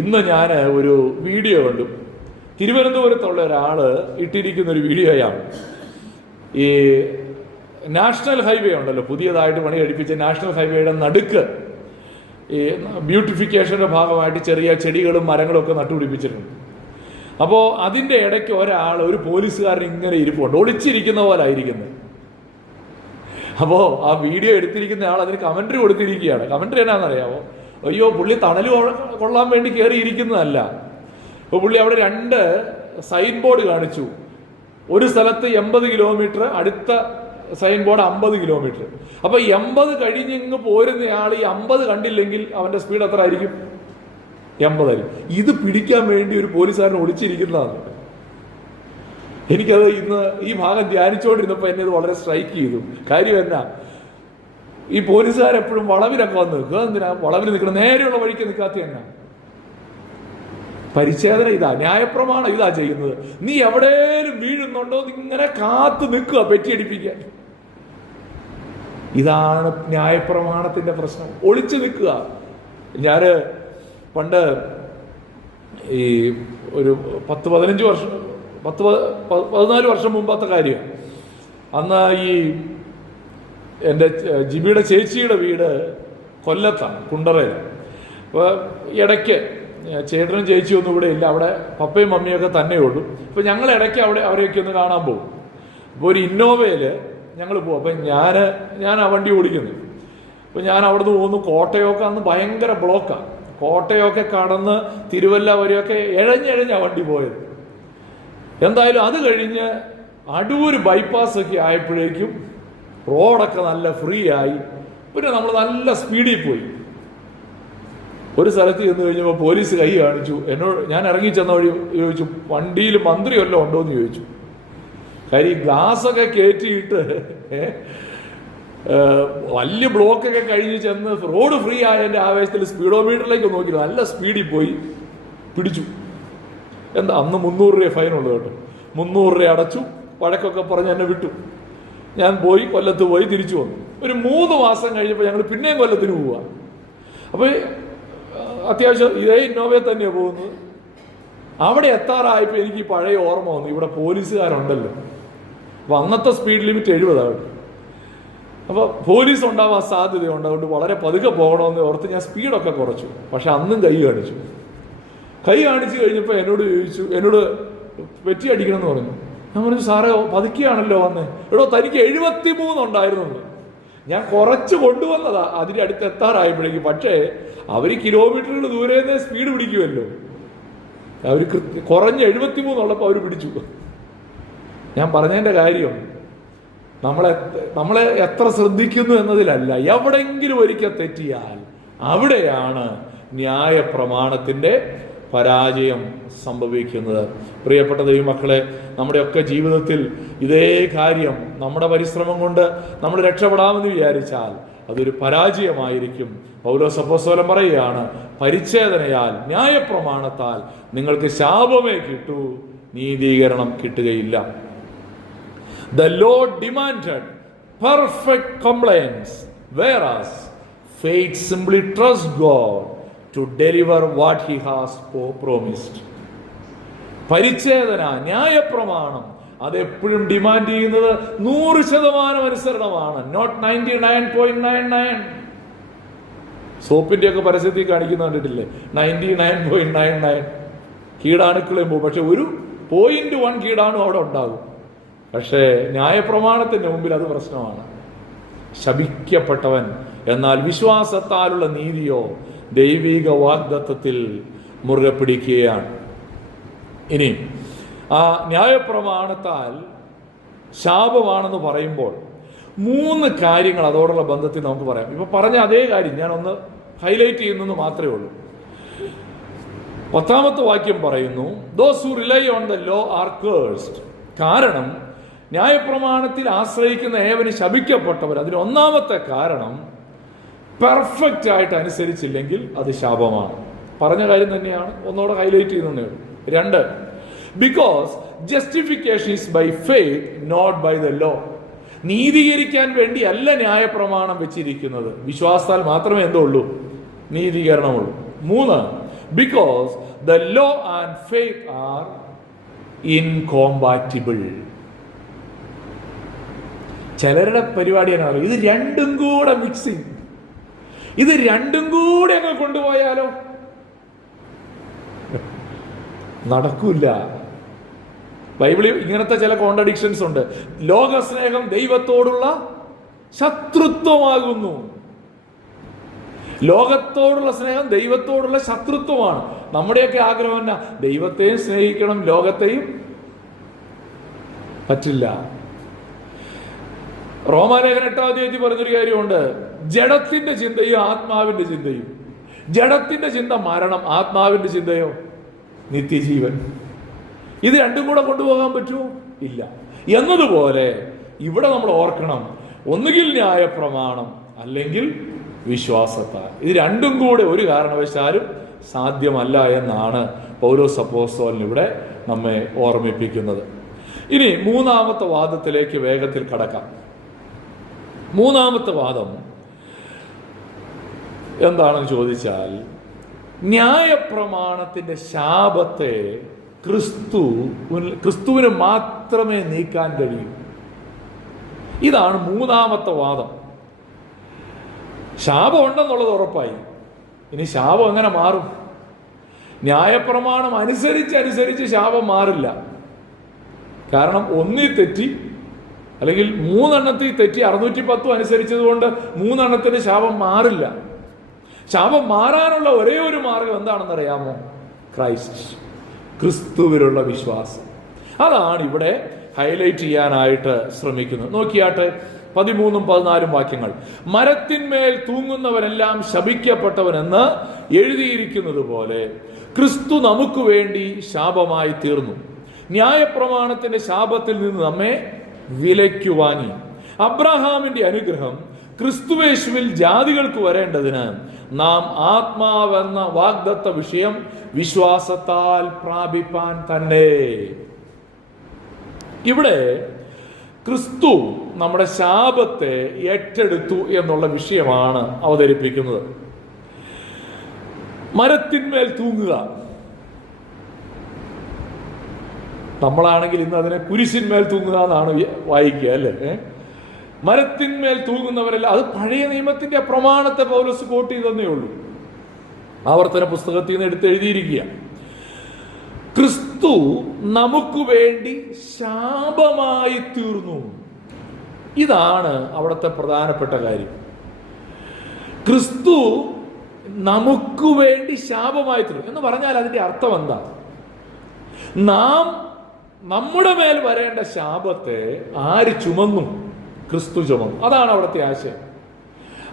ഇന്ന് ഞാൻ ഒരു വീഡിയോ കണ്ടു. തിരുവനന്തപുരത്തുള്ള ഒരാൾ ഇട്ടിരിക്കുന്ന ഒരു വീഡിയോയാണ്. ഈ നാഷണൽ ഹൈവേ ഉണ്ടല്ലോ, പുതിയതായിട്ട് പണി കഴിപ്പിച്ച നാഷണൽ ഹൈവേയുടെ നടുക്ക് ഈ ബ്യൂട്ടിഫിക്കേഷൻ്റെ ഭാഗമായിട്ട് ചെറിയ ചെടികളും മരങ്ങളും ഒക്കെ നട്ടുപിടിപ്പിച്ചിട്ടുണ്ട്. അപ്പോൾ അതിൻ്റെ ഇടയ്ക്ക് ഒരു പോലീസുകാരൻ ഇങ്ങനെ ഇരിപ്പുണ്ട്, ഒളിച്ചിരിക്കുന്ന പോലെ ആയിരിക്കുന്നത്. അപ്പോൾ ആ വീഡിയോ എടുത്തിരിക്കുന്ന ആൾ അതിന് കമൻട്രി കൊടുത്തിരിക്കുകയാണ്. കമൻട്രി എന്നാണെന്നറിയാമോ? അയ്യോ, പുള്ളി തണൽ കൊള്ളാൻ വേണ്ടി കയറിയിരിക്കുന്നതല്ല. അപ്പോൾ പുള്ളി അവിടെ 2 സൈൻ ബോർഡ് കാണിച്ചു. ഒരു സ്ഥലത്ത് 80 കിലോമീറ്റർ, അടുത്ത സൈൻ ബോർഡ് 50 കിലോമീറ്റർ. അപ്പൊ 80 കഴിഞ്ഞ് ഇങ്ങ് പോരുന്നയാൾ ഈ 50 കണ്ടില്ലെങ്കിൽ അവന്റെ സ്പീഡ് എത്ര ആയിരിക്കും? 80 ആയിരിക്കും. ഇത് പിടിക്കാൻ വേണ്ടി ഒരു പോലീസുകാരൻ ഒളിച്ചിരിക്കുന്നതാണ്. എനിക്കത് ഇന്ന് ഈ ഭാഗം ധ്യാനിച്ചുകൊണ്ടിരുന്നപ്പോൾ എന്നെ ഇത് വളരെ സ്ട്രൈക്ക് ചെയ്തു. കാര്യം എന്നാ, ഈ പോലീസുകാരെപ്പോഴും വളവിലൊക്കെ വന്ന് നിൽക്കുക. എന്തിനാ വളവിൽ നിൽക്കണം? നേരെയുള്ള വഴിക്ക് നിൽക്കാത്ത എന്നാ? പരിച്ഛേദന ഇതാ, ന്യായപ്രമാണം ഇതാ ചെയ്യുന്നത്. നീ എവിടെയും വീഴുന്നുണ്ടോ ഇങ്ങനെ കാത്തു നിൽക്കുക പെറ്റിയടിപ്പിക്കാൻ. ഇതാണ് ന്യായപ്രമാണത്തിന്റെ പ്രശ്നം, ഒളിച്ചു നിൽക്കുക. ഞാന് പണ്ട് ഈ ഒരു 14 വർഷം മുമ്പത്തെ കാര്യം. അന്ന് ഈ എൻ്റെ ജിബിയുടെ ചേച്ചിയുടെ വീട് കൊല്ലത്താണ്, കുണ്ടറയിൽ. അപ്പോൾ ഇടയ്ക്ക് ചേട്ടനും ചേച്ചിയും ഒന്നും ഇവിടെ ഇല്ല, അവിടെ പപ്പയും മമ്മിയൊക്കെ തന്നെ ഉള്ളൂ. അപ്പോൾ ഞങ്ങൾ ഇടയ്ക്ക് അവരെയൊക്കെ ഒന്ന് കാണാൻ പോകും. അപ്പോൾ ഒരു ഇന്നോവയിൽ ഞങ്ങൾ പോകും. അപ്പം ഞാൻ ആ വണ്ടി ഓടിക്കുന്നു. അപ്പോൾ ഞാൻ അവിടെ നിന്ന് പോകുന്നു. കോട്ടയമൊക്കെ അന്ന് ഭയങ്കര ബ്ലോക്കാണ്. കോട്ടയമൊക്കെ കടന്ന് തിരുവല്ല വരെയൊക്കെ എഴഞ്ഞെഴഞ്ഞാണ് വണ്ടി പോയത്. എന്തായാലും അത് കഴിഞ്ഞ് അടൂർ ബൈപ്പാസ് ഒക്കെ ആയപ്പോഴേക്കും റോഡൊക്കെ നല്ല ഫ്രീ ആയി. പിന്നെ നമ്മൾ നല്ല സ്പീഡിൽ പോയി. ഒരു സ്ഥലത്ത് ചെന്ന് കഴിഞ്ഞപ്പോൾ പോലീസ് കൈ കാണിച്ചു. എന്നോട് ഞാൻ ഇറങ്ങി ചെന്ന വഴി ചോദിച്ചു, വണ്ടിയിൽ മന്ത്രി വല്ലതും ഉണ്ടോ എന്ന് ചോദിച്ചു. കാര്യം ഗ്ലാസ്സൊക്കെ കയറ്റിയിട്ട് വലിയ ബ്ലോക്കൊക്കെ കഴിഞ്ഞ് ചെന്ന് റോഡ് ഫ്രീ ആയതിൻ്റെ ആവേശത്തിൽ സ്പീഡോമീറ്ററിലേക്ക് നോക്കി നല്ല സ്പീഡിൽ പോയി പിടിച്ചു. എന്താ, അന്ന് 300 രൂപ ഫൈനുള്ളൂ കേട്ടോ. 300 രൂപ അടച്ചു, വഴക്കൊക്കെ പറഞ്ഞ് എന്നെ വിട്ടു. ഞാൻ പോയി കൊല്ലത്ത് പോയി തിരിച്ചു വന്നു. ഒരു 3 മാസം കഴിഞ്ഞപ്പോൾ ഞങ്ങൾ പിന്നെയും കൊല്ലത്തിന് പോവുക. അപ്പോൾ അത്യാവശ്യം ഇതേ ഇന്നോവയിൽ തന്നെയാണ് പോകുന്നത്. അവിടെ എത്താറായപ്പോൾ എനിക്ക് ഈ പഴയ ഓർമ്മ വന്നു, ഇവിടെ പോലീസുകാരുണ്ടല്ലോ. അപ്പോൾ അന്നത്തെ സ്പീഡ് ലിമിറ്റ് 70 അപ്പോൾ പോലീസ് ഉണ്ടാവാൻ സാധ്യതയുണ്ട്. അതുകൊണ്ട് വളരെ പതുക്കെ പോകണമെന്ന് ഓർത്ത് ഞാൻ സ്പീഡൊക്കെ കുറച്ചു. പക്ഷെ അന്നും കൈ കാണിച്ചു കഴിഞ്ഞപ്പോൾ എന്നോട് വെറ്റി അടിക്കണമെന്ന് പറഞ്ഞു. ഞാൻ പറഞ്ഞു, സാറേ പതുക്കിയാണല്ലോ വന്നേ. എടോ, തനിക്ക് 73 ഉണ്ടായിരുന്നു. ഞാൻ കുറച്ച് കൊണ്ടുവന്നതാ അതിൻ്റെ അടുത്ത് എത്താറായപ്പോഴേക്കും. പക്ഷേ അവർ കിലോമീറ്ററുകൾ ദൂരെ നിന്ന് സ്പീഡ് പിടിക്കുമല്ലോ. അവർ കുറഞ്ഞ 73 ഉള്ളപ്പോൾ അവർ പിടിച്ചു. ഞാൻ പറഞ്ഞതിൻ്റെ കാര്യം നമ്മളെ എത്ര ശ്രദ്ധിക്കുന്നു എന്നതിലല്ല, എവിടെയെങ്കിലും ഒരിക്കൽ തെറ്റിയാൽ അവിടെയാണ് ന്യായപ്രമാണത്തിൻ്റെ പരാജയം സംഭവിക്കുന്നത്. പ്രിയപ്പെട്ട ദൈവമക്കളെ, നമ്മുടെയൊക്കെ ജീവിതത്തിൽ ഇതേ കാര്യം നമ്മുടെ പരിശ്രമം കൊണ്ട് നമ്മൾ രക്ഷപ്പെടാമെന്ന് വിചാരിച്ചാൽ അതൊരു പരാജയമായിരിക്കും. പൗലോസ് അപ്പോസ്തലൻ പറയുകയാണ്, പരിച്ഛേദനയാൽ ന്യായപ്രമാണത്താൽ നിങ്ങൾക്ക് ശാപമേ കിട്ടൂ, നീതീകരണം കിട്ടുകയില്ല. The Lord demanded perfect compliance, whereas faith simply trusts God to deliver what He has promised. പരിച്ഛേദന, ന്യായപ്രമാണം അതെപ്പോഴും ഡിമാൻഡ് ചെയ്യുന്നത് 100% അനുസരണമാണ്, നോട്ട് 99.99. സോപ്പിന്റെ ഒക്കെ പരസ്യത്തിൽ കാണിക്കുന്ന കണ്ടിട്ടില്ലേ, 99.99 കീടാണുക്കളെ പോകും. പക്ഷെ ഒരു 0.1 കീടാണു അവിടെ ഉണ്ടാകും. പക്ഷേ ന്യായപ്രമാണത്തിന്റെ മുമ്പിൽ അത് പ്രശ്നമാണ്. ശപിക്കപ്പെട്ടവൻ. എന്നാൽ വിശ്വാസത്താലുള്ള നീതിയോ ദൈവിക വാഗ്ദത്തത്തിൽ മുറുകെ പിടിക്കുകയാണ്. ഇനി ആ ന്യായപ്രമാണത്താൽ ശാപമാണെന്ന് പറയുമ്പോൾ 3 കാര്യങ്ങൾ അതോടുള്ള ബന്ധത്തിൽ നമുക്ക് പറയാം. ഇപ്പൊ പറഞ്ഞ അതേ കാര്യം ഞാൻ ഒന്ന് ഹൈലൈറ്റ് ചെയ്യുന്നെന്ന് മാത്രമേ ഉള്ളൂ. 10ാമത്തെ വാക്യം പറയുന്നു, those who rely on the law are cursed. കാരണം ന്യായപ്രമാണത്തിൽ ആശ്രയിക്കുന്ന ഏവന് ശപിക്കപ്പെട്ടവർ. അതിന് 1ാമത്തെ കാരണം പെർഫെക്റ്റ് ആയിട്ട് അനുസരിച്ചില്ലെങ്കിൽ അത് ശാപമാണ്. പറഞ്ഞ കാര്യം തന്നെയാണ്, ഒന്നുകൂടെ ഹൈലൈറ്റ് ചെയ്യുന്നേ ഉള്ളൂ. 2, because justification is by faith not by the law. നീതീകരിക്കാൻ വേണ്ടി അല്ല ന്യായപ്രമാണം വെച്ചിരിക്കുന്നത്, വിശ്വാസത്താൽ മാത്രമേ എന്തോ ഉള്ളൂ, നീതീകരണമുള്ളൂ. 3, because the law and faith are incompatible. ചിലരുടെ പരിപാടിയാണ് ഇത് രണ്ടും കൂടെ മിക്സിങ്, ഇത് രണ്ടും കൂടെ അങ്ങ് കൊണ്ടുപോയാലോ നടക്കൂല. ബൈബിളിൽ ഇങ്ങനത്തെ ചില കോൺട്രഡിക്ഷൻസ് ഉണ്ട്. ലോകസ്നേഹം ദൈവത്തോടുള്ള ശത്രുത്വമാകുന്നു. ലോകത്തോടുള്ള സ്നേഹം ദൈവത്തോടുള്ള ശത്രുത്വമാണ്. നമ്മുടെയൊക്കെ ആഗ്രഹം എന്നാ? ദൈവത്തെയും സ്നേഹിക്കണം, ലോകത്തെയും പറ്റില്ല. റോമാലേഖനം 8-ാം അധ്യായത്തിൽ പറഞ്ഞൊരു കാര്യമുണ്ട്, ജഡത്തിന്റെ ചിന്തയും ആത്മാവിന്റെ ചിന്തയും. ജഡത്തിന്റെ ചിന്ത മരണം, ആത്മാവിന്റെ ചിന്തയോ നിത്യജീവൻ. ഇത് രണ്ടും കൂടെ കൊണ്ടുപോകാൻ പറ്റുമോ? ഇല്ല. എന്നതുപോലെ ഇവിടെ നമ്മൾ ഓർക്കണം, ഒന്നുകിൽ ന്യായപ്രമാണം അല്ലെങ്കിൽ വിശ്വാസത്താൽ. ഇത് രണ്ടും കൂടെ ഒരു കാരണവശാലും സാധ്യമല്ല എന്നാണ് പൗലോസ് അപ്പോസ്തലൻ ഇവിടെ നമ്മെ ഓർമ്മിപ്പിക്കുന്നത്. ഇനി 3ാമത്തെ വാദത്തിലേക്ക് വേഗത്തിൽ കടക്കാം. 3ാമത്തെ വാദം എന്താണെന്ന് ചോദിച്ചാൽ, ന്യായപ്രമാണത്തിന്റെ ശാപത്തെ ക്രിസ്തുവിന് മാത്രമേ നീക്കാൻ കഴിയൂ. ഇതാണ് 3ാമത്തെ വാദം. ശാപം ഉണ്ടെന്നുള്ളത് ഉറപ്പായി. ഇനി ശാപം എങ്ങനെ മാറും? ന്യായപ്രമാണം അനുസരിച്ച് ശാപം മാറില്ല. കാരണം ഒന്നിൽ തെറ്റി, അല്ലെങ്കിൽ 3 തെറ്റി 610 അനുസരിച്ചത് കൊണ്ട് 3 ശാപം മാറില്ല. ശാപം മാറാനുള്ള ഒരേ ഒരു മാർഗം എന്താണെന്നറിയാമോ? ക്രൈസ്റ്റ്, ക്രിസ്തുവിലുള്ള വിശ്വാസം. അതാണ് ഇവിടെ ഹൈലൈറ്റ് ചെയ്യാനായിട്ട് ശ്രമിക്കുന്നത്. നോക്കിയാട്ടെ 13-14 വാക്യങ്ങൾ. മരത്തിന്മേൽ തൂങ്ങുന്നവനെല്ലാം ശപിക്കപ്പെട്ടവനെന്ന് എഴുതിയിരിക്കുന്നത് പോലെ ക്രിസ്തു നമുക്ക് വേണ്ടി ശാപമായി തീർന്നു, ന്യായപ്രമാണത്തിന്റെ ശാപത്തിൽ നിന്ന് നമ്മെ വിലയ്ക്കു വാങ്ങി. അബ്രഹാമിന്റെ അനുഗ്രഹം ക്രിസ്തുവേശുവിൽ ജാതികൾക്ക് വരേണ്ടതിന് നാം ആത്മാവെന്ന വാഗ്ദത്ത വിഷയം വിശ്വാസത്താൽ പ്രാപിപ്പാൻ തന്നെ. ഇവിടെ ക്രിസ്തു നമ്മുടെ ശാപത്തെ ഏറ്റെടുത്തു എന്നുള്ള വിഷയമാണ് അവതരിപ്പിക്കുന്നത്. മരത്തിന്മേൽ തൂങ്ങുക, നമ്മളാണെങ്കിൽ ഇന്ന് അതിനെ കുരിശിന്മേൽ തൂങ്ങുക എന്നാണ് വായിക്കുക, അല്ലേ? മരത്തിന്മേൽ തൂങ്ങുന്നവരല്ല. അത് പഴയ നിയമത്തിന്റെ പ്രമാണത്തെ പൗലോസ് കോട്ട് ചെയ്തേ ഉള്ളൂ. ആവർത്തന പുസ്തകത്തിൽ നിന്ന് എടുത്ത് എഴുതിയിരിക്കുക. ക്രിസ്തു നമുക്ക് വേണ്ടി ശാപമായി തീർന്നു. ഇതാണ് അവിടുത്തെ പ്രധാനപ്പെട്ട കാര്യം. ക്രിസ്തു നമുക്ക് വേണ്ടി ശാപമായി തീർന്നു എന്ന് പറഞ്ഞാൽ അതിന്റെ അർത്ഥം എന്താ? നാം നമ്മുടെ മേൽ വരേണ്ട ശാപത്തെ ആര് ചുമന്നു? ക്രിസ്തു ചുമന്നു. അതാണ് അവിടുത്തെ ആശയം.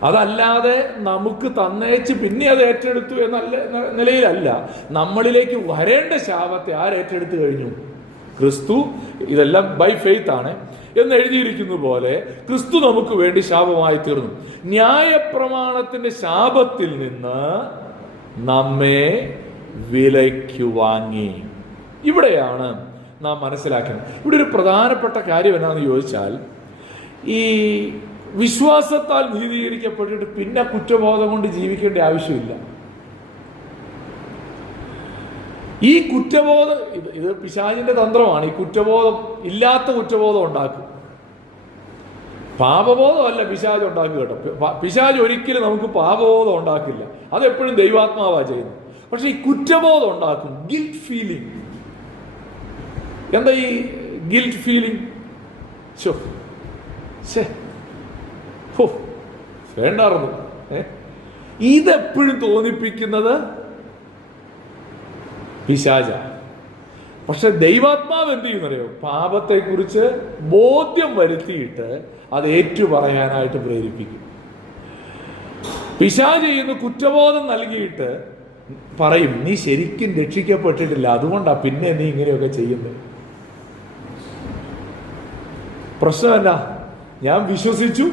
അതല്ലാതെ നമുക്ക് തന്നേച്ച് പിന്നെ അത് ഏറ്റെടുത്തു എന്നല്ല നിലയിലല്ല. നമ്മളിലേക്ക് വരേണ്ട ശാപത്തെ ആരേറ്റെടുത്തു കഴിഞ്ഞു? ക്രിസ്തു. ഇതെല്ലാം ബൈ ഫെയ്ത്ത് ആണ് എന്ന് എഴുതിയിരിക്കുന്ന പോലെ ക്രിസ്തു നമുക്ക് വേണ്ടി ശാപമായി തീർന്നു. ന്യായപ്രമാണത്തിന്റെ ശാപത്തിൽ നിന്ന് നമ്മെ വിലയ്ക്കു വാങ്ങി. ഇവിടെയാണ് നാം മനസ്സിലാക്കുന്നത്. ഇവിടെ ഒരു പ്രധാനപ്പെട്ട കാര്യം എന്നാന്ന് ചോദിച്ചാൽ, ഈ വിശ്വാസത്താൽ നീതീകരിക്കപ്പെട്ടിട്ട് പിന്നെ കുറ്റബോധം കൊണ്ട് ജീവിക്കേണ്ട ആവശ്യമില്ല. ഈ കുറ്റബോധം ഇത് പിശാചിന്റെ തന്ത്രമാണ്. ഈ കുറ്റബോധം ഇല്ലാത്ത കുറ്റബോധം ഉണ്ടാക്കും. പാപബോധമല്ല പിശാച് ഉണ്ടാക്കുക കേട്ടോ. പിശാച് ഒരിക്കലും നമുക്ക് പാപബോധം ഉണ്ടാക്കില്ല. അതെപ്പോഴും ദൈവാത്മാവാ ചെയ്യുന്നത്. പക്ഷെ ഈ കുറ്റബോധം ഉണ്ടാക്കും. Guilt feeling. എന്താ ഈ ഗിൽറ്റ് ഫീലിംഗ്? വേണ്ടായിരുന്നു. ഇതെപ്പോഴും തോന്നിപ്പിക്കുന്നത് പിശാച. പക്ഷെ ദൈവാത്മാവ് എന്ത് ചെയ്യുന്നറിയോ? പാപത്തെക്കുറിച്ച് ബോധ്യം വരുത്തിയിട്ട് അത് ഏറ്റുപറയാനായിട്ട് പ്രേരിപ്പിക്കും. പിശാച് ചെയ്യുന്ന കുറ്റബോധം നൽകിയിട്ട് പറയും, നീ ശരിക്കും രക്ഷിക്കപ്പെട്ടിട്ടില്ല, അതുകൊണ്ടാ പിന്നെ നീ ഇങ്ങനെയൊക്കെ ചെയ്യുന്നത്. പ്രശ്നമല്ല, ഞാൻ വിശ്വസിച്ചു,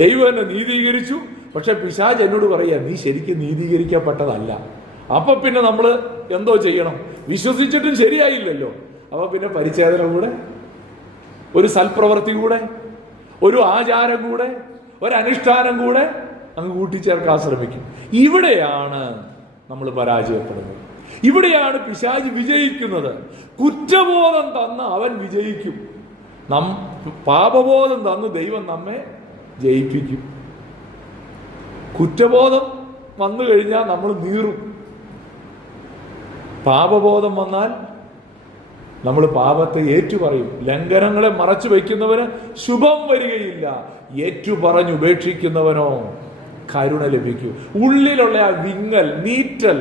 ദൈവം എന്നെ നീതീകരിച്ചു, പക്ഷെ പിശാച് എന്നോട് പറയാ നീ ശരിക്കും നീതീകരിക്കപ്പെട്ടതല്ല. അപ്പൊ പിന്നെ നമ്മൾ എന്തോ ചെയ്യണം? വിശ്വസിച്ചിട്ടും ശരിയായില്ലല്ലോ, അപ്പൊ പിന്നെ പരിച്ഛേദന കൂടെ, ഒരു സൽപ്രവൃത്തി കൂടെ, ഒരു ആചാരം കൂടെ, ഒരനുഷ്ഠാനം കൂടെ അങ്ങ് കൂട്ടിച്ചേർക്കാൻ ശ്രമിക്കും. ഇവിടെയാണ് നമ്മൾ പരാജയപ്പെടുന്നത്. ഇവിടെയാണ് പിശാച് വിജയിക്കുന്നത്. കുറ്റബോധം തന്ന് അവൻ വിജയിക്കും. പാപബോധം തന്ന് ദൈവം നമ്മെ ജയിപ്പിക്കും. കുറ്റബോധം വന്നു കഴിഞ്ഞാൽ നമ്മൾ നീറും. പാപബോധം വന്നാൽ നമ്മൾ പാപത്തെ ഏറ്റുപറയും. ലംഘനങ്ങളെ മറച്ചു വയ്ക്കുന്നവന് ശുഭം വരികയില്ല, ഏറ്റുപറഞ്ഞ് ഉപേക്ഷിക്കുന്നവനോ കരുണ ലഭിക്കൂ. ഉള്ളിലുള്ള ആ വിങ്ങൽ, നീറ്റൽ,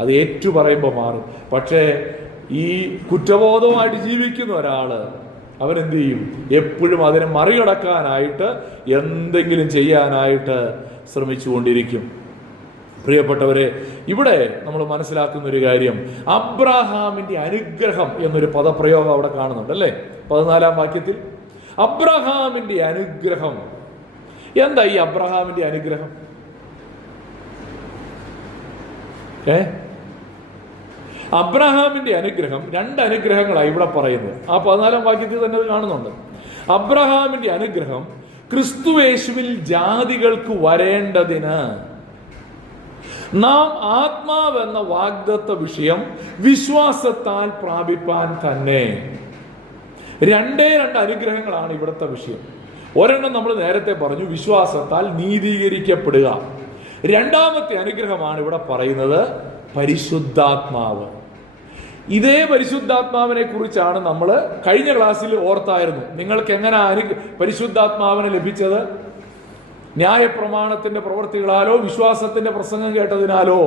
അത് ഏറ്റുപറയുമ്പോൾ മാറും. പക്ഷേ ഈ കുറ്റബോധവുമായിട്ട് ജീവിക്കുന്ന ഒരാള് അവനെന്ത് ചെയ്യും? എപ്പോഴും അതിനെ മറികടക്കാനായിട്ട് എന്തെങ്കിലും ചെയ്യാനായിട്ട് ശ്രമിച്ചുകൊണ്ടിരിക്കും. പ്രിയപ്പെട്ടവരെ, ഇവിടെ നമ്മൾ മനസ്സിലാക്കുന്ന ഒരു കാര്യം, അബ്രഹാമിന്റെ അനുഗ്രഹം എന്നൊരു പദപ്രയോഗം അവിടെ കാണുന്നുണ്ട് അല്ലേ? 14-ാം വാക്യത്തിൽ അബ്രഹാമിന്റെ അനുഗ്രഹം. എന്താ ഈ അബ്രഹാമിന്റെ അനുഗ്രഹം? അബ്രഹാമിന്റെ അനുഗ്രഹം, 2 അനുഗ്രഹങ്ങളാണ് ഇവിടെ പറയുന്നത്. ആ 14-ാം വാക്യത്തിൽ തന്നെ അത് കാണുന്നുണ്ട്. അബ്രഹാമിന്റെ അനുഗ്രഹം ക്രിസ്തുയേശുവിൽ ജാതികൾക്ക് വരേണ്ടതിന് നാം ആത്മാവെന്ന വാഗ്ദത്ത വിഷയം വിശ്വാസത്താൽ പ്രാപിപ്പാൻ തന്നെ. 2 അനുഗ്രഹങ്ങളാണ് ഇവിടുത്തെ വിഷയം. ഒരെണ്ണം നമ്മൾ നേരത്തെ പറഞ്ഞു, വിശ്വാസത്താൽ നീതീകരിക്കപ്പെടുക. 2-ാമത്തെ അനുഗ്രഹമാണ് ഇവിടെ പറയുന്നത്, പരിശുദ്ധാത്മാവ്. ഇതേ പരിശുദ്ധാത്മാവിനെ കുറിച്ചാണ് നമ്മൾ കഴിഞ്ഞ ക്ലാസ്സിൽ ഓർത്തായിരുന്നു. നിങ്ങൾക്ക് എങ്ങനെ പരിശുദ്ധാത്മാവിനെ ലഭിച്ചത്? ന്യായപ്രമാണത്തിന്റെ പ്രവൃത്തികളാലോ വിശ്വാസത്തിന്റെ പ്രസംഗം കേട്ടതിനാലോ?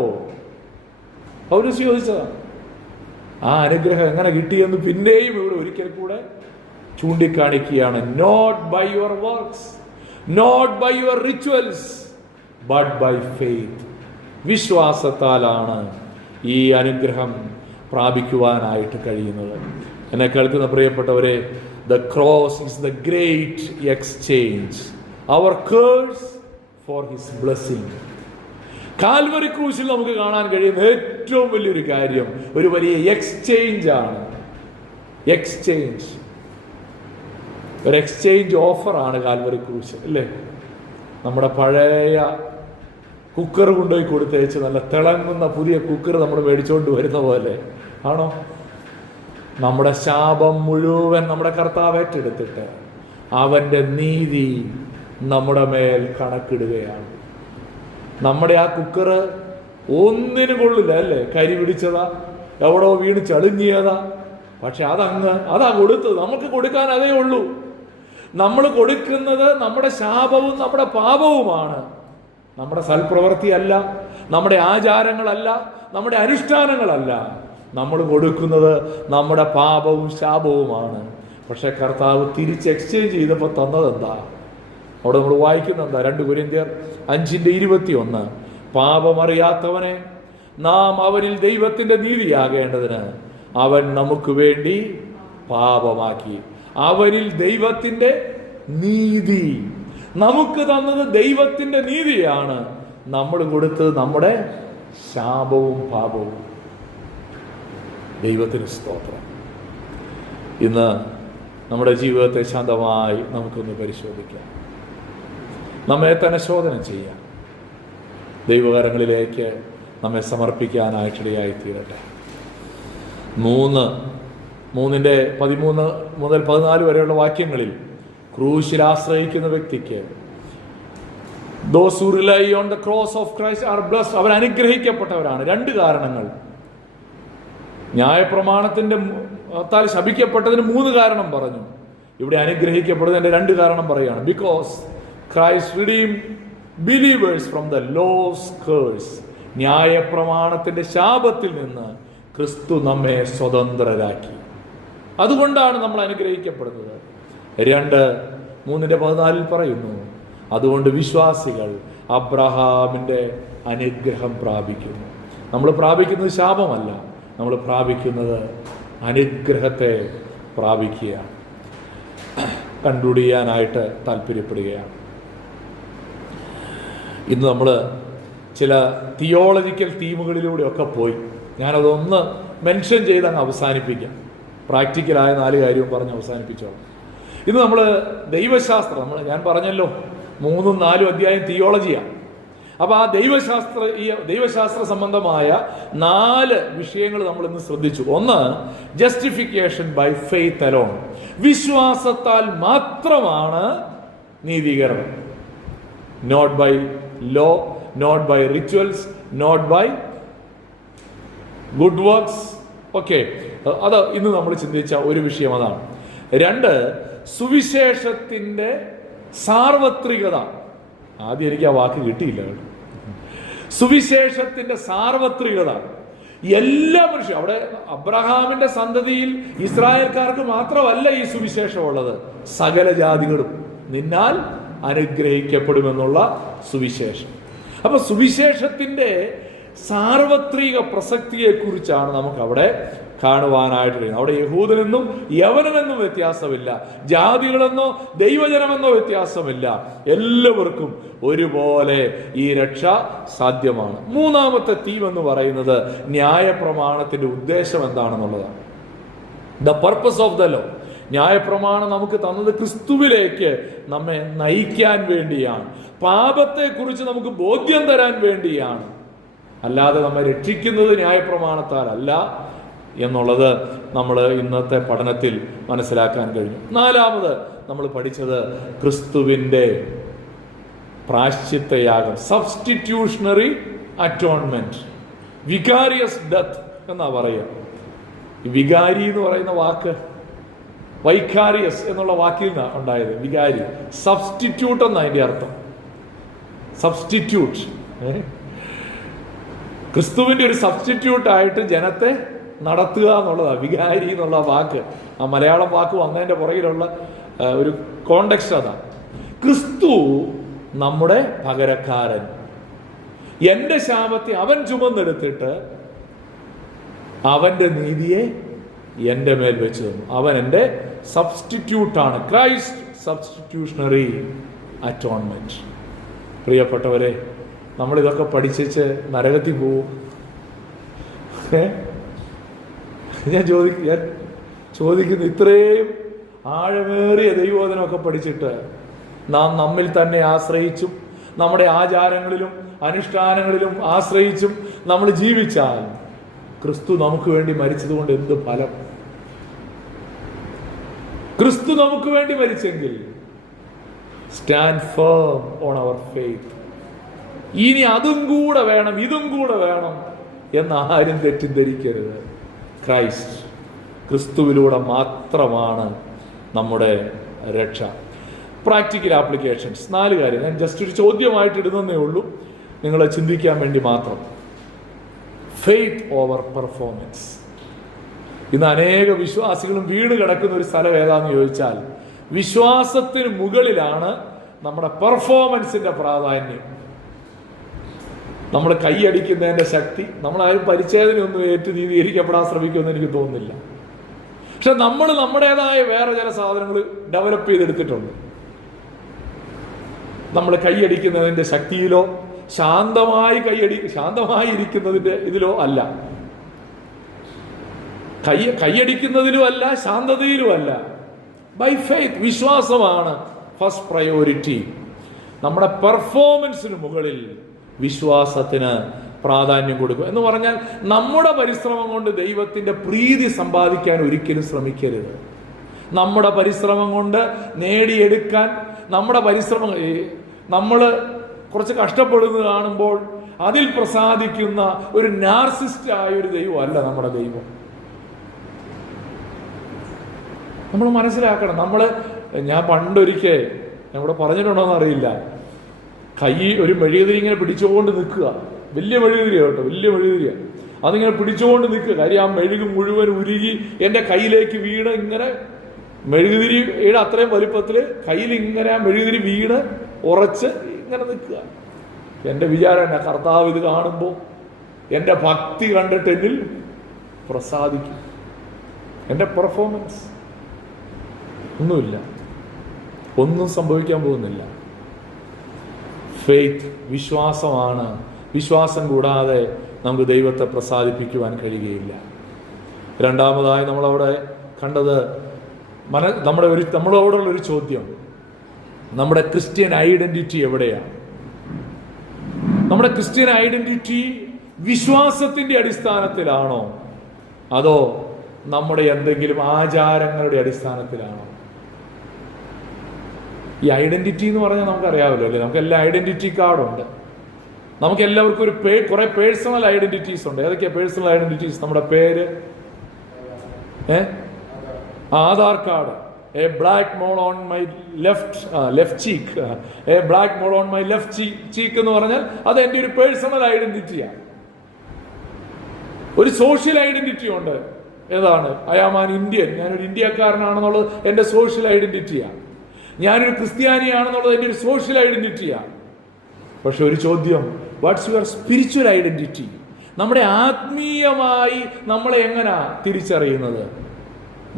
പൗലോസ് ചോദിച്ചതാ. ആ അനുഗ്രഹം എങ്ങനെ കിട്ടിയെന്ന് പിന്നെയും ഇവിടെ ഒരിക്കൽ കൂടെ ചൂണ്ടിക്കാണിക്കുകയാണ്. Not by your works, not by your rituals, but by faith. വിശ്വാസത്താലാണ് ഈ അനുഗ്രഹം പ്രാപിക്കുവാനായിട്ട് കഴിയുന്നത്. എന്നെ കേൾക്കുന്ന പ്രിയപ്പെട്ടവരെ, the cross is the great exchange, our curse for his blessing. Calvary ക്രൂശിൽ നമുക്ക് കാണാൻ കഴിയുന്ന ഏറ്റവും വലിയൊരു കാര്യം ഒരു വലിയ എക്സ്ചേഞ്ച് ആണ്. എക്സ്ചേഞ്ച്, ഒരു എക്സ്ചേഞ്ച് ഓഫറാണ് കാൽവരി ക്രൂശ് അല്ലേ? നമ്മുടെ പഴയ കുക്കർ കൊണ്ടുപോയി കൊടുത്തയച്ച് നല്ല തിളങ്ങുന്ന പുതിയ കുക്കർ നമ്മൾ മേടിച്ചുകൊണ്ട് വരുന്ന പോലെ ആണോ? നമ്മുടെ ശാപം മുഴുവൻ നമ്മുടെ കർത്താവ് ഏറ്റെടുത്തിട്ട് അവന്റെ നീതി നമ്മുടെ മേൽ കണക്കിടുകയാണ്. നമ്മുടെ ആ കുക്കർ ഒന്നിനും കൊള്ളില്ല അല്ലേ? കരി പിടിച്ചതാ, എവിടോ വീണ് ചളുങ്ങിയതാ. പക്ഷെ അതാ കൊടുത്തത്. നമുക്ക് കൊടുക്കാൻ അതേ ഉള്ളൂ. നമ്മൾ കൊടുക്കുന്നത് നമ്മുടെ ശാപവും നമ്മുടെ പാപവുമാണ്. നമ്മുടെ സൽപ്രവൃത്തിയല്ല, നമ്മുടെ ആചാരങ്ങളല്ല, നമ്മുടെ അനുഷ്ഠാനങ്ങളല്ല. നമ്മൾ കൊടുക്കുന്നത് നമ്മുടെ പാപവും ശാപവുമാണ്. പക്ഷെ കർത്താവ് തിരിച്ച് എക്സ്ചേഞ്ച് ചെയ്തപ്പോൾ തന്നതെന്താ? അവിടെ നമ്മൾ വായിക്കുന്നെന്താ? 2 കൊരിന്ത്യർ 5:21, പാപമറിയാത്തവനെ നാം അവനിൽ ദൈവത്തിന്റെ നീതിയാകേണ്ടതിന് അവൻ നമുക്ക് വേണ്ടി പാപമാക്കി. അവനിൽ ദൈവത്തിന്റെ നീതി. നമുക്ക് തന്നത് ദൈവത്തിന്റെ നീതിയാണ്, നമ്മൾ കൊടുത്തത് നമ്മുടെ ശാപവും പാപവും. ദൈവത്തിന് സ്തോത്രം. ഇന്ന് നമ്മുടെ ജീവിതത്തെ ശാന്തമായി നമുക്കൊന്ന് പരിശോധിക്കാം, നമ്മെ തന്നെ ശോധന ചെയ്യാം, ദൈവകരങ്ങളിലേക്ക് നമ്മെ സമർപ്പിക്കാനായിട്ടിടയായി തീരട്ടെ. 3:13 മുതൽ 14 വരെയുള്ള വാക്യങ്ങളിൽ ക്രൂശിൽ ആശ്രയിക്കുന്ന വ്യക്തിക്ക് those who rely on the cross of Christ are blessed, അവർ അനുഗ്രഹിക്കപ്പെട്ടവരാണ്. 2 കാരണങ്ങൾ. ന്യായപ്രമാണത്തിന്റെ താൽ ശപിക്കപ്പെട്ടതിന് 3 കാരണം പറഞ്ഞു. ഇവിടെ അനുഗ്രഹിക്കപ്പെടുന്നതിന്റെ 2 കാരണം പറയുകയാണ്. Because Christ redeemed believers from the law's curse. ന്യായപ്രമാണത്തിന്റെ ശാപത്തിൽ നിന്ന് ക്രിസ്തു നമ്മെ സ്വതന്ത്രരാക്കി. അതുകൊണ്ടാണ് നമ്മൾ അനുഗ്രഹിക്കപ്പെടുന്നത്. 2:3-14 പറയുന്നു, അതുകൊണ്ട് വിശ്വാസികൾ അബ്രഹാമിന്റെ അനുഗ്രഹം പ്രാപിക്കുന്നു. നമ്മൾ പ്രാപിക്കുന്നത് ശാപമല്ല, നമ്മൾ പ്രാപിക്കുന്നത് അനുഗ്രഹത്തെ പ്രാപിക്കുകയാണ്. കൺക്ലൂഡ് ചെയ്യാനായിട്ട് താല്പര്യപ്പെടുകയാണ്. ഇന്ന് നമ്മൾ ചില തിയോളജിക്കൽ തീമുകളിലൂടെയൊക്കെ പോയി. ഞാനതൊന്ന് മെൻഷൻ ചെയ്ത് അങ്ങ് അവസാനിപ്പിക്കാം. പ്രാക്ടിക്കലായ 4 കാര്യവും പറഞ്ഞ് അവസാനിപ്പിച്ചോളാം. ഇന്ന് നമ്മൾ ദൈവശാസ്ത്രം, ഞാൻ പറഞ്ഞല്ലോ 3ഉം 4ഉം അധ്യായം തിയോളജിയാണ്. അപ്പോൾ ആ ദൈവശാസ്ത്ര സംബന്ധമായ 4 വിഷയങ്ങൾ നമ്മൾ ഇന്ന് ശ്രദ്ധിച്ചു. ഒന്ന്, ജസ്റ്റിഫിക്കേഷൻ ബൈ ഫെയ്ത്ത് അലോൺ, വിശ്വാസത്താൽ മാത്രമാണ് നീതീകരണം. Not by law, not by rituals, not by good works. Okay, അത് ഇന്ന് നമ്മൾ ചിന്തിച്ച ഒരു വിഷയം അതാണ്. 2, സുവിശേഷത്തിന്റെ സാർവത്രികത. ആദ്യം എനിക്ക് ആ വാക്ക് കിട്ടിയില്ല. സുവിശേഷത്തിന്റെ സാർവത്രികത. എല്ലാ മനുഷ്യരും, അവിടെ അബ്രഹാമിന്റെ സന്തതിയിൽ ഇസ്രായേൽക്കാർക്ക് മാത്രമല്ല ഈ സുവിശേഷം ഉള്ളത്, സകല ജാതികളും നിന്നാൽ അനുഗ്രഹിക്കപ്പെടുമെന്നുള്ള സുവിശേഷം. അപ്പൊ സുവിശേഷത്തിന്റെ സാർവത്രിക പ്രസക്തിയെ കുറിച്ചാണ് നമുക്ക് അവിടെ കാണുവാനായിട്ട് കഴിയും. അവിടെ യഹൂദനെന്നും യവനനെന്നും വ്യത്യാസമില്ല, ജാതികളെന്നോ ദൈവജനമെന്നോ വ്യത്യാസമില്ല. എല്ലാവർക്കും ഒരുപോലെ ഈ രക്ഷ സാധ്യമാണ്. 3ാമത്തെ തീം എന്ന് പറയുന്നത് ന്യായപ്രമാണത്തിന്റെ ഉദ്ദേശം എന്താണെന്നുള്ളതാണ്. The purpose of the law. ന്യായപ്രമാണം നമുക്ക് തന്നത് ക്രിസ്തുവിലേക്ക് നമ്മെ നയിക്കാൻ വേണ്ടിയാണ്, പാപത്തെക്കുറിച്ച് നമുക്ക് ബോധ്യം തരാൻ വേണ്ടിയാണ്, അല്ലാതെ നമ്മെ രക്ഷിക്കുന്നത് ന്യായപ്രമാണത്താലല്ല എന്നുള്ളത് നമ്മൾ ഇന്നത്തെ പഠനത്തിൽ മനസ്സിലാക്കാൻ കഴിഞ്ഞു. 4ാമത് നമ്മൾ പഠിച്ചത് ക്രിസ്തുവിൻ്റെ പ്രായശ്ചിത്തയാഗം, സബ്സ്റ്റിറ്റ്യൂഷണറി അറ്റോൺമെന്റ്, വികാരിയസ് ഡെത്ത് എന്നാ പറയുക. വികാരി എന്ന് പറയുന്ന വാക്ക് വൈകാരിയസ് എന്നുള്ള വാക്കിൽ നിന്നാണ് ഉണ്ടായത്. വികാരി, സബ്സ്റ്റിറ്റ്യൂട്ട് എന്നാ അതിന്റെ അർത്ഥം. സബ്സ്റ്റിറ്റ്യൂട്ട്, ക്രിസ്തുവിന്റെ ഒരു സബ്സ്റ്റിറ്റ്യൂട്ട് ആയിട്ട് ജനത്തെ നടത്തുക എന്നുള്ളതാണ് വികാരി എന്നുള്ള വാക്ക്. ആ മലയാളം വാക്ക് വന്നതിന്റെ പുറകിലുള്ള ഒരു കോണ്ടെക്സ്റ്റ് അതാണ്. ക്രിസ്തു നമ്മുടെ പകരക്കാരൻ. എന്റെ ശാപത്തെ അവൻ ചുമന്നെടുത്തിട്ട് അവന്റെ നീതിയെ എന്റെ മേൽ വെച്ച് തന്നു. അവൻ എൻ്റെ സബ്സ്റ്റിറ്റ്യൂട്ടാണ്. Christ substitutionary atonement. പ്രിയപ്പെട്ടവരെ, നമ്മളിതൊക്കെ പഠിച്ച് നരകത്തിൽ പോവും. ഞാൻ ചോദിക്കുന്നു, ഇത്രയും ആഴമേറിയ ദൈവവചനമൊക്കെ പഠിച്ചിട്ട് നാം നമ്മിൽ തന്നെ ആശ്രയിച്ചും നമ്മുടെ ആചാരങ്ങളിലും അനുഷ്ഠാനങ്ങളിലും ആശ്രയിച്ചും നമ്മൾ ജീവിച്ചാൽ ക്രിസ്തു നമുക്ക് വേണ്ടി മരിച്ചതുകൊണ്ട് എന്ത് ഫലം? ക്രിസ്തു നമുക്ക് വേണ്ടി മരിച്ചെങ്കിൽ stand firm on our faith. ഇനി അതും കൂടെ വേണം, ഇതും കൂടെ വേണം എന്ന് ആരും തെറ്റിദ്ധരിക്കരുത്. ക്രൈസ്റ്റ്, ക്രിസ്തുവിലൂടെ മാത്രമാണ് നമ്മുടെ രക്ഷ. പ്രാക്ടിക്കൽ ആപ്ലിക്കേഷൻസ് 4 കാര്യം ഞാൻ ജസ്റ്റ് ഒരു ചോദ്യമായിട്ട് ഇടുന്നേ ഉള്ളൂ, നിങ്ങളെ ചിന്തിക്കാൻ വേണ്ടി മാത്രം. Faith over performance. ഇന്ന് അനേക വിശ്വാസികളും വീണ് കിടക്കുന്ന ഒരു സ്ഥലം ഏതാന്ന് ചോദിച്ചാൽ, വിശ്വാസത്തിന് മുകളിലാണ് നമ്മുടെ പെർഫോമൻസിന്റെ പ്രാധാന്യം. നമ്മൾ കൈയടിക്കുന്നതിന്റെ ശക്തി, നമ്മളാരും പരിച്ഛേദനയൊന്നും ഏറ്റു നീതീകരിക്കപ്പെടാൻ ശ്രമിക്കുമെന്ന് എനിക്ക് തോന്നുന്നില്ല. പക്ഷെ നമ്മൾ നമ്മുടേതായ വേറെ ചില സാധനങ്ങൾ ഡെവലപ്പ് ചെയ്തെടുത്തിട്ടുണ്ട്. നമ്മൾ കൈയടിക്കുന്നതിന്റെ ശക്തിയിലോ ശാന്തമായി ഇരിക്കുന്നതിന്റെ ഇതിലോ അല്ല, കൈയടിക്കുന്നതിലും അല്ല, ശാന്തതയിലും അല്ല. ബൈ ഫെയ്ത്ത്, വിശ്വാസമാണ് ഫസ്റ്റ് പ്രയോറിറ്റി. നമ്മുടെ പെർഫോമൻസിന് മുകളിൽ വിശ്വാസത്തിന് പ്രാധാന്യം കൊടുക്കും. എന്ന് പറഞ്ഞാൽ നമ്മുടെ പരിശ്രമം കൊണ്ട് ദൈവത്തിന്റെ പ്രീതി സമ്പാദിക്കാൻ ഒരിക്കലും ശ്രമിക്കരുത്. നമ്മുടെ പരിശ്രമം കൊണ്ട് നേടിയെടുക്കാൻ, നമ്മുടെ പരിശ്രമം നമ്മൾ കുറച്ച് കഷ്ടപ്പെടുന്നത് കാണുമ്പോൾ അതിൽ പ്രസാദിക്കുന്ന ഒരു നാർസിസ്റ്റ് ആയ ഒരു ദൈവമല്ല നമ്മുടെ ദൈവം. നമ്മൾ മനസ്സിലാക്കണം. ഞാൻ പണ്ടൊരിക്കൽ ഇവിടെ പറഞ്ഞിട്ടുണ്ടോന്ന് അറിയില്ല, ഒരു മെഴുകുതിരി ഇങ്ങനെ പിടിച്ചുകൊണ്ട് നിൽക്കുക. വലിയ മെഴുകുതിരിയാ കേട്ടോ, വലിയ മെഴുകുതിരിയാ. അതിങ്ങനെ പിടിച്ചുകൊണ്ട് നിൽക്കുക. കാര്യം ആ മെഴുക് മുഴുവൻ ഉരുകി എൻ്റെ കയ്യിലേക്ക് വീണ്, ഇങ്ങനെ മെഴുകുതിരിയുടെ അത്രയും വലിപ്പത്തിൽ കയ്യിൽ ഇങ്ങനെ ആ മെഴുകുതിരി വീണ് ഉറച്ച് ഇങ്ങനെ നിൽക്കുക. എൻ്റെ വിചാരം എന്നാ, കർത്താവ് ഇത് കാണുമ്പോൾ എൻ്റെ ഭക്തി കണ്ടിട്ട് എന്നിൽ പ്രസാദിക്കും. എൻ്റെ പെർഫോമൻസ് ഒന്നുമില്ല, ഒന്നും സംഭവിക്കാൻ പോകുന്നില്ല. ഫെയ്ത്ത്, വിശ്വാസമാണ്. വിശ്വാസം കൂടാതെ നമുക്ക് ദൈവത്തെ പ്രസാദിപ്പിക്കുവാൻ കഴിയുകയില്ല. രണ്ടാമതായി നമ്മളവിടെ കണ്ടത് നമ്മളോടുള്ളൊരു ചോദ്യം, നമ്മുടെ ക്രിസ്ത്യൻ ഐഡന്റിറ്റി എവിടെയാണ്? നമ്മുടെ ക്രിസ്ത്യൻ ഐഡന്റിറ്റി വിശ്വാസത്തിന്റെ അടിസ്ഥാനത്തിലാണോ, അതോ നമ്മുടെ എന്തെങ്കിലും ആചാരങ്ങളുടെ അടിസ്ഥാനത്തിലാണോ? ഈ ഐഡന്റിറ്റി എന്ന് പറഞ്ഞാൽ നമുക്കറിയാമല്ലോ അല്ലേ, നമുക്ക് എല്ലാ ഐഡന്റിറ്റി കാർഡുണ്ട്. നമുക്ക് എല്ലാവർക്കും കുറെ പേഴ്സണൽ ഐഡന്റിറ്റീസ് ഉണ്ട്. ഏതൊക്കെയാ പേഴ്സണൽ ഐഡന്റിറ്റീസ്? നമ്മുടെ പേര്, Aadhaar card, A black mall on my left cheek, A black mall on my left cheek എന്ന് പറഞ്ഞാൽ അത് എൻ്റെ ഒരു പേഴ്സണൽ ഐഡന്റിറ്റിയാണ്. ഒരു സോഷ്യൽ ഐഡന്റിറ്റി ഉണ്ട്. ഏതാണ്? ഐ ആം ആൻ ഇന്ത്യൻ, ഞാനൊരു ഇന്ത്യക്കാരനാണെന്നുള്ളത് എൻ്റെ സോഷ്യൽ ഐഡന്റിറ്റിയാണ്. ഞാനൊരു ക്രിസ്ത്യാനിയാണെന്നുള്ളത് എൻ്റെ ഒരു സോഷ്യൽ ഐഡന്റിറ്റിയാണ്. പക്ഷെ ഒരു ചോദ്യം, വാട്ട്സ് യുവർ സ്പിരിച്വൽ ഐഡന്റിറ്റി? നമ്മുടെ ആത്മീയമായി നമ്മളെ എങ്ങനെയാ തിരിച്ചറിയുന്നത്?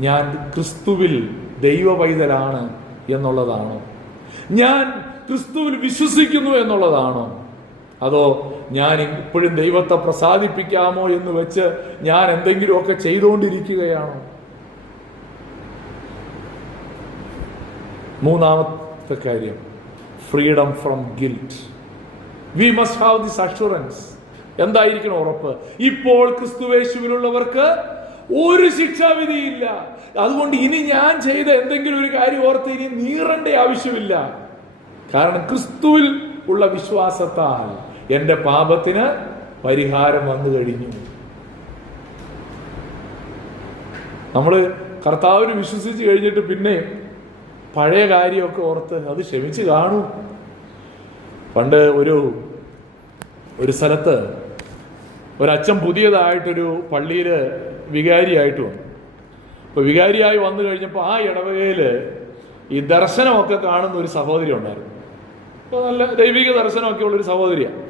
ഞാൻ ക്രിസ്തുവിൽ ദൈവ പൈതലാണ് എന്നുള്ളതാണോ? ഞാൻ ക്രിസ്തുവിൽ വിശ്വസിക്കുന്നു എന്നുള്ളതാണോ? അതോ ഞാൻ ഇപ്പോഴും ദൈവത്തെ പ്രസാദിപ്പിക്കാമോ എന്ന് വെച്ച് ഞാൻ എന്തെങ്കിലുമൊക്കെ ചെയ്തുകൊണ്ടിരിക്കുകയാണോ? മൂന്നാമത്തെ കാര്യം, freedom from guilt. We must have this assurance. എന്തായിരിക്കണം ഉറപ്പ്? ഇപ്പോൾ ക്രിസ്തുവേശുവിലുള്ളവർക്ക് ഒരു ശിക്ഷാവിധിയില്ല. അതുകൊണ്ട് ഇനി ഞാൻ ചെയ്ത എന്തെങ്കിലും ഒരു കാര്യം ഓർത്ത് ഇനി നീറേണ്ട ആവശ്യമില്ല. കാരണം ക്രിസ്തുവിൽ ഉള്ള വിശ്വാസത്താൽ എൻ്റെ പാപത്തിന് പരിഹാരം വന്നു കഴിഞ്ഞു. നമ്മൾ കർത്താവിന് വിശ്വസിച്ച് കഴിഞ്ഞിട്ട് പിന്നെ പഴയ കാര്യമൊക്കെ ഓർത്ത് അത് ക്ഷമിച്ച് കാണൂ. പണ്ട് ഒരു സ്ഥലത്ത് ഒരച്ഛൻ പുതിയതായിട്ടൊരു പള്ളിയിൽ വികാരിയായിട്ട് വന്നു. അപ്പോൾ വികാരിയായി വന്നു കഴിഞ്ഞപ്പോൾ ആ ഇടവകയിൽ ഈ ദർശനമൊക്കെ കാണുന്ന ഒരു സഹോദരി ഉണ്ടായിരുന്നു. അപ്പോൾ നല്ല ദൈവിക ദർശനമൊക്കെ ഉള്ളൊരു സഹോദരിയാണ്.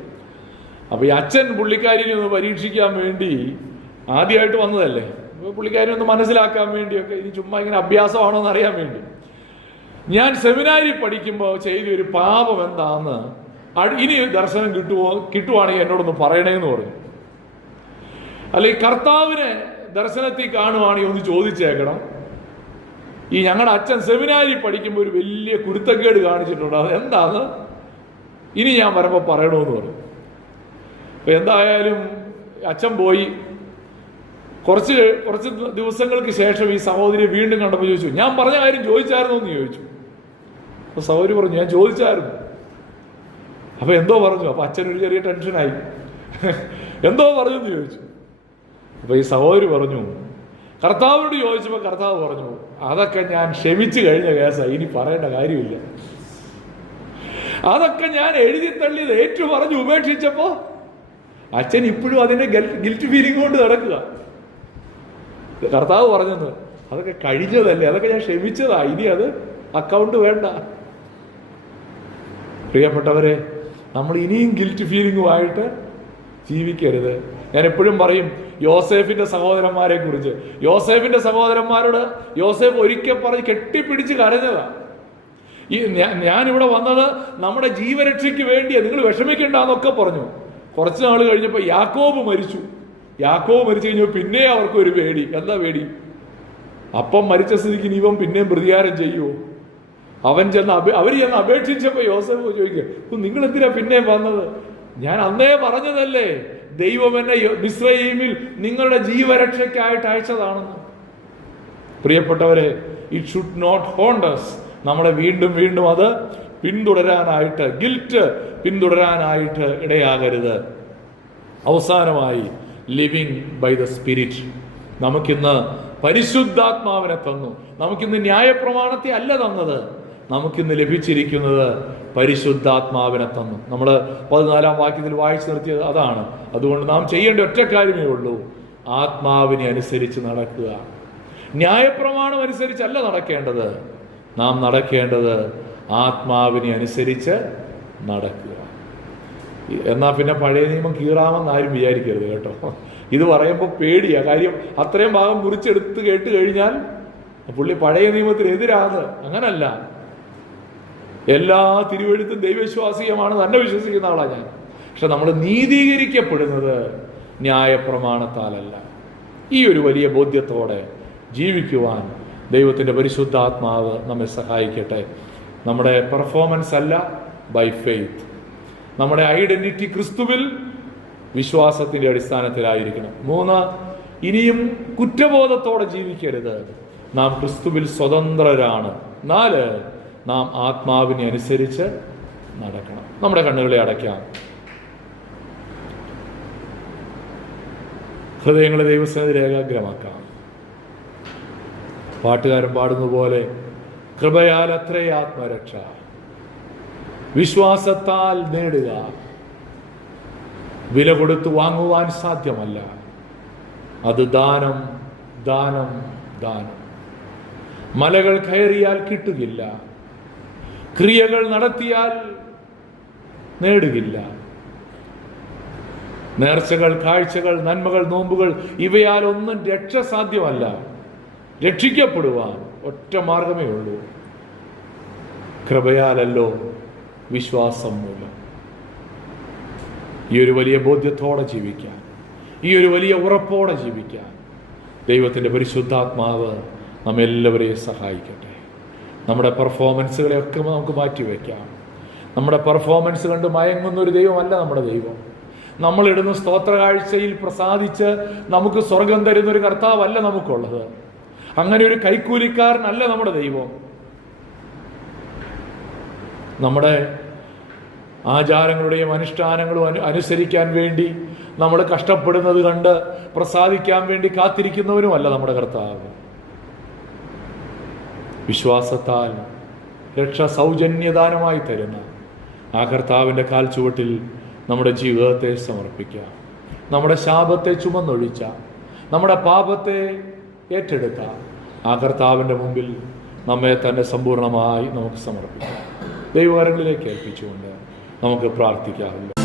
അപ്പോൾ ഈ അച്ഛൻ പുള്ളിക്കാരിനെ ഒന്ന് പരീക്ഷിക്കാൻ വേണ്ടി, ആദ്യമായിട്ട് വന്നതല്ലേ, അപ്പോൾ പുള്ളിക്കാരിനെ ഒന്ന് മനസ്സിലാക്കാൻ വേണ്ടിയൊക്കെ, ഇനി ചുമ്മാ ഇങ്ങനെ അഭ്യാസമാണോ എന്ന് അറിയാൻ വേണ്ടി, ഞാൻ സെമിനാരി പഠിക്കുമ്പോൾ ചെയ്തൊരു പാപം എന്താന്ന് ഇനി ദർശനം കിട്ടുവാണെങ്കിൽ എന്നോടൊന്ന് പറയണേന്ന് പറഞ്ഞു. അല്ലെങ്കിൽ കർത്താവിനെ ദർശനത്തിൽ കാണുവാണെങ്കിൽ ഒന്ന് ചോദിച്ചേക്കണം. ഈ ഞങ്ങളുടെ അച്ഛൻ സെമിനാരി പഠിക്കുമ്പോൾ ഒരു വലിയ കുരുത്തക്കേട് കാണിച്ചിട്ടുണ്ട്, അത് എന്താന്ന് ഇനി ഞാൻ വരുമ്പോൾ പറയണമെന്ന് പറഞ്ഞു. അപ്പോൾ എന്തായാലും അച്ഛൻ പോയി. കുറച്ച് ദിവസങ്ങൾക്ക് ശേഷം ഈ സഹോദരിയെ വീണ്ടും കണ്ടപ്പോൾ ചോദിച്ചു, ഞാൻ പറഞ്ഞ കാര്യം ചോദിച്ചായിരുന്നോ എന്ന് ചോദിച്ചു. അപ്പോൾ സഹോദരി പറഞ്ഞു, ഞാൻ ചോദിച്ചായിരുന്നു. അപ്പോൾ എന്തോ പറഞ്ഞു. അപ്പോൾ അച്ഛനൊരു ചെറിയ ടെൻഷനായി. എന്തോ പറഞ്ഞു എന്ന് ചോദിച്ചു. അപ്പോൾ ഈ സഹോദരി പറഞ്ഞു, കർത്താവിനോട് ചോദിച്ചപ്പോൾ കർത്താവ് പറഞ്ഞു, അതൊക്കെ ഞാൻ ക്ഷമിച്ചു കഴിഞ്ഞ കേസാണ്, ഇനി പറയേണ്ട കാര്യമില്ല. അതൊക്കെ ഞാൻ എഴുതി തള്ളിയത് ഏറ്റു പറഞ്ഞു ഉപേക്ഷിച്ചപ്പോൾ അച്ഛൻ ഇപ്പോഴും അതിന്റെ ഗിൽറ്റ് ഫീലിംഗ് കൊണ്ട് നടക്കുക. കർത്താവ് പറഞ്ഞെന്ന്, അതൊക്കെ കഴിഞ്ഞതല്ലേ, അതൊക്കെ ഞാൻ ക്ഷമിച്ചതാ, ഇനി അത് അക്കൗണ്ട് വേണ്ട. പ്രിയപ്പെട്ടവരെ, നമ്മൾ ഇനിയും ഗിൽറ്റ് ഫീലിംഗുമായിട്ട് ജീവിക്കരുത്. ഞാൻ എപ്പോഴും പറയും യോസേഫിന്റെ സഹോദരന്മാരെ കുറിച്ച്. യോസേഫിന്റെ സഹോദരന്മാരോട് യോസേഫ് ഒരിക്കൽ പറഞ്ഞ് കെട്ടിപ്പിടിച്ച് കരഞ്ഞതാ, ഞാനിവിടെ വന്നത് നമ്മുടെ ജീവരക്ഷയ്ക്ക് വേണ്ടിയാ, നിങ്ങൾ വിഷമിക്കണ്ടെന്നൊക്കെ പറഞ്ഞു. കുറച്ച് നാൾ കഴിഞ്ഞപ്പോൾ യാക്കോബ് മരിച്ചു. യാക്കോബ് മരിച്ചു കഴിഞ്ഞപ്പോൾ പിന്നെ അവർക്ക് ഒരു പേടി. എന്താ പേടി? അപ്പം മരിച്ച സ്ഥിതിക്ക് ഇവൻ പിന്നെയും പ്രതികാരം ചെയ്യുമോ? അവർ ചെന്ന് അപേക്ഷിച്ചപ്പോൾ യോസേഫ് ചോദിക്കുക, നിങ്ങൾ എന്തിനാ പിന്നെ വന്നത്? ഞാൻ അന്നേ പറഞ്ഞതല്ലേ, ദൈവം എന്നെ മിസ്രയീമിൽ നിങ്ങളുടെ ജീവരക്ഷയ്ക്കായിട്ട് അയച്ചതാണെന്ന്. പ്രിയപ്പെട്ടവരെ, it should not haunt us. നമ്മളെ വീണ്ടും വീണ്ടും അത് പിന്തുടരാനായിട്ട്, ഗിൽറ്റ് പിന്തുടരാനായിട്ട് ഇടയാകരുത്. അവസാനമായി, ലിവിങ് ബൈ ദ സ്പിരിറ്റ്. നമുക്കിന്ന് പരിശുദ്ധാത്മാവിനെ തന്നു. നമുക്കിന്ന് ന്യായപ്രമാണത്തെ അല്ല തന്നത്, നമുക്കിന്ന് ലഭിച്ചിരിക്കുന്നത് പരിശുദ്ധാത്മാവിനെ തന്നു. നമ്മൾ 14-ാം വാക്യത്തിൽ വായിച്ചു നിർത്തിയത് അതാണ്. അതുകൊണ്ട് നാം ചെയ്യേണ്ട ഒറ്റ കാര്യമേ ഉള്ളൂ, ആത്മാവിനെ അനുസരിച്ച് നടക്കുക. ന്യായപ്രമാണം അനുസരിച്ചല്ല നടക്കേണ്ടത്, നാം നടക്കേണ്ടത് ആത്മാവിനെ അനുസരിച്ച് നടക്കുക. എന്നാൽ പിന്നെ പഴയ നിയമം കീറാമെന്ന് ആരും വിചാരിക്കരുത് കേട്ടോ. ഇത് പറയുമ്പോൾ പേടിയാ. കാര്യം അത്രയും ഭാഗം കുറിച്ചെടുത്ത് കേട്ട് കഴിഞ്ഞാൽ പുള്ളി പഴയ നിയമത്തിന് എതിരാണ്. അങ്ങനല്ല. എല്ലാ തിരുവെഴുത്തും ദൈവവിശ്വാസീയമാണ്, തന്നെ വിശ്വസിക്കുന്ന ആളാണ് ഞാൻ. പക്ഷെ നമ്മൾ നീതീകരിക്കപ്പെടുന്നത് ന്യായപ്രമാണത്താലല്ല. ഈ ഒരു വലിയ ബോധ്യത്തോടെ ജീവിക്കുവാൻ ദൈവത്തിൻ്റെ പരിശുദ്ധാത്മാവ് നമ്മെ സഹായിക്കട്ടെ. നമ്മുടെ പെർഫോമൻസ് അല്ല, ബൈ ഫെയ്ത്ത്. നമ്മുടെ ഐഡന്റിറ്റി ക്രിസ്തുവിൽ വിശ്വാസത്തിൻ്റെ അടിസ്ഥാനത്തിലായിരിക്കണം. 3, ഇനിയും കുറ്റബോധത്തോടെ ജീവിക്കരുത്. നാം ക്രിസ്തുവിൽ സ്വതന്ത്രരാണ്. 4, നാം ആത്മാവിനെ അനുസരിച്ച് നടക്കണം. നമ്മുടെ കണ്ണുകളെ അടയ്ക്കാം. ഹൃദയങ്ങളെ ദൈവസന്നിധിയിൽ ഏകാഗ്രമാക്കാം. പാട്ടുകാരൻ പാടുന്ന പോലെ, കൃപയാൽ അത്രേ ആത്മരക്ഷ, വിശ്വാസത്താൽ നേടുക, വില കൊടുത്ത് വാങ്ങുവാൻ സാധ്യമല്ല. അത് ദാനം, ദാനം, ദാനം. മലകൾ കയറിയാൽ കിട്ടുകയില്ല, ക്രിയകൾ നടത്തിയാൽ നേടുകയില്ല. നേർച്ചകൾ, കാഴ്ചകൾ, നന്മകൾ, നോമ്പുകൾ ഇവയാൽ ഒന്നും രക്ഷ സാധ്യമല്ല. രക്ഷിക്കപ്പെടുവാൻ ഒറ്റ മാർഗമേ ഉള്ളൂ, കൃപയാലല്ലോ, വിശ്വാസം മൂലം. ഈ ഒരു വലിയ ബോധ്യത്തോടെ ജീവിക്കാൻ, ഈ ഒരു വലിയ ഉറപ്പോടെ ജീവിക്കാൻ ദൈവത്തിൻ്റെ പരിശുദ്ധാത്മാവ് നമ്മെല്ലാവരെയും സഹായിക്കട്ടെ. നമ്മുടെ പെർഫോമൻസുകളെയൊക്കെ നമുക്ക് മാറ്റിവെക്കാം. നമ്മുടെ പെർഫോമൻസ് കണ്ട് മയങ്ങുന്നൊരു ദൈവമല്ല നമ്മുടെ ദൈവം. നമ്മളിടുന്ന സ്തോത്ര കാഴ്ചയിൽ പ്രസാദിച്ച് നമുക്ക് സ്വർഗം തരുന്നൊരു കർത്താവല്ല നമുക്കുള്ളത്. അങ്ങനെ ഒരു കൈക്കൂലിക്കാരനല്ല നമ്മുടെ ദൈവം. നമ്മുടെ ആചാരങ്ങളുടെയും അനുഷ്ഠാനങ്ങളും അനുസരിക്കാൻ വേണ്ടി നമ്മൾ കഷ്ടപ്പെടുന്നത് കണ്ട് പ്രസാദിക്കാൻ വേണ്ടി കാത്തിരിക്കുന്നവനുമല്ല നമ്മുടെ കർത്താവ്. വിശ്വാസത്താൽ രക്ഷ സൗജന്യദാനമായി തരുന്ന ആ കർത്താവിൻ്റെ കാൽ ചുവട്ടിൽ നമ്മുടെ ജീവിതത്തെ സമർപ്പിക്കാം. നമ്മുടെ ശാപത്തെ ചുമന്നൊഴിച്ച, നമ്മുടെ പാപത്തെ ഏറ്റെടുത്ത ആ കർത്താവിൻ്റെ മുമ്പിൽ നമ്മെ തന്നെ സമ്പൂർണ്ണമായി നമുക്ക് സമർപ്പിക്കാം. ദൈവകരങ്ങളിലേക്ക് ഏൽപ്പിച്ചുകൊണ്ട് നമുക്ക് പ്രാർത്ഥിക്കാമല്ലോ.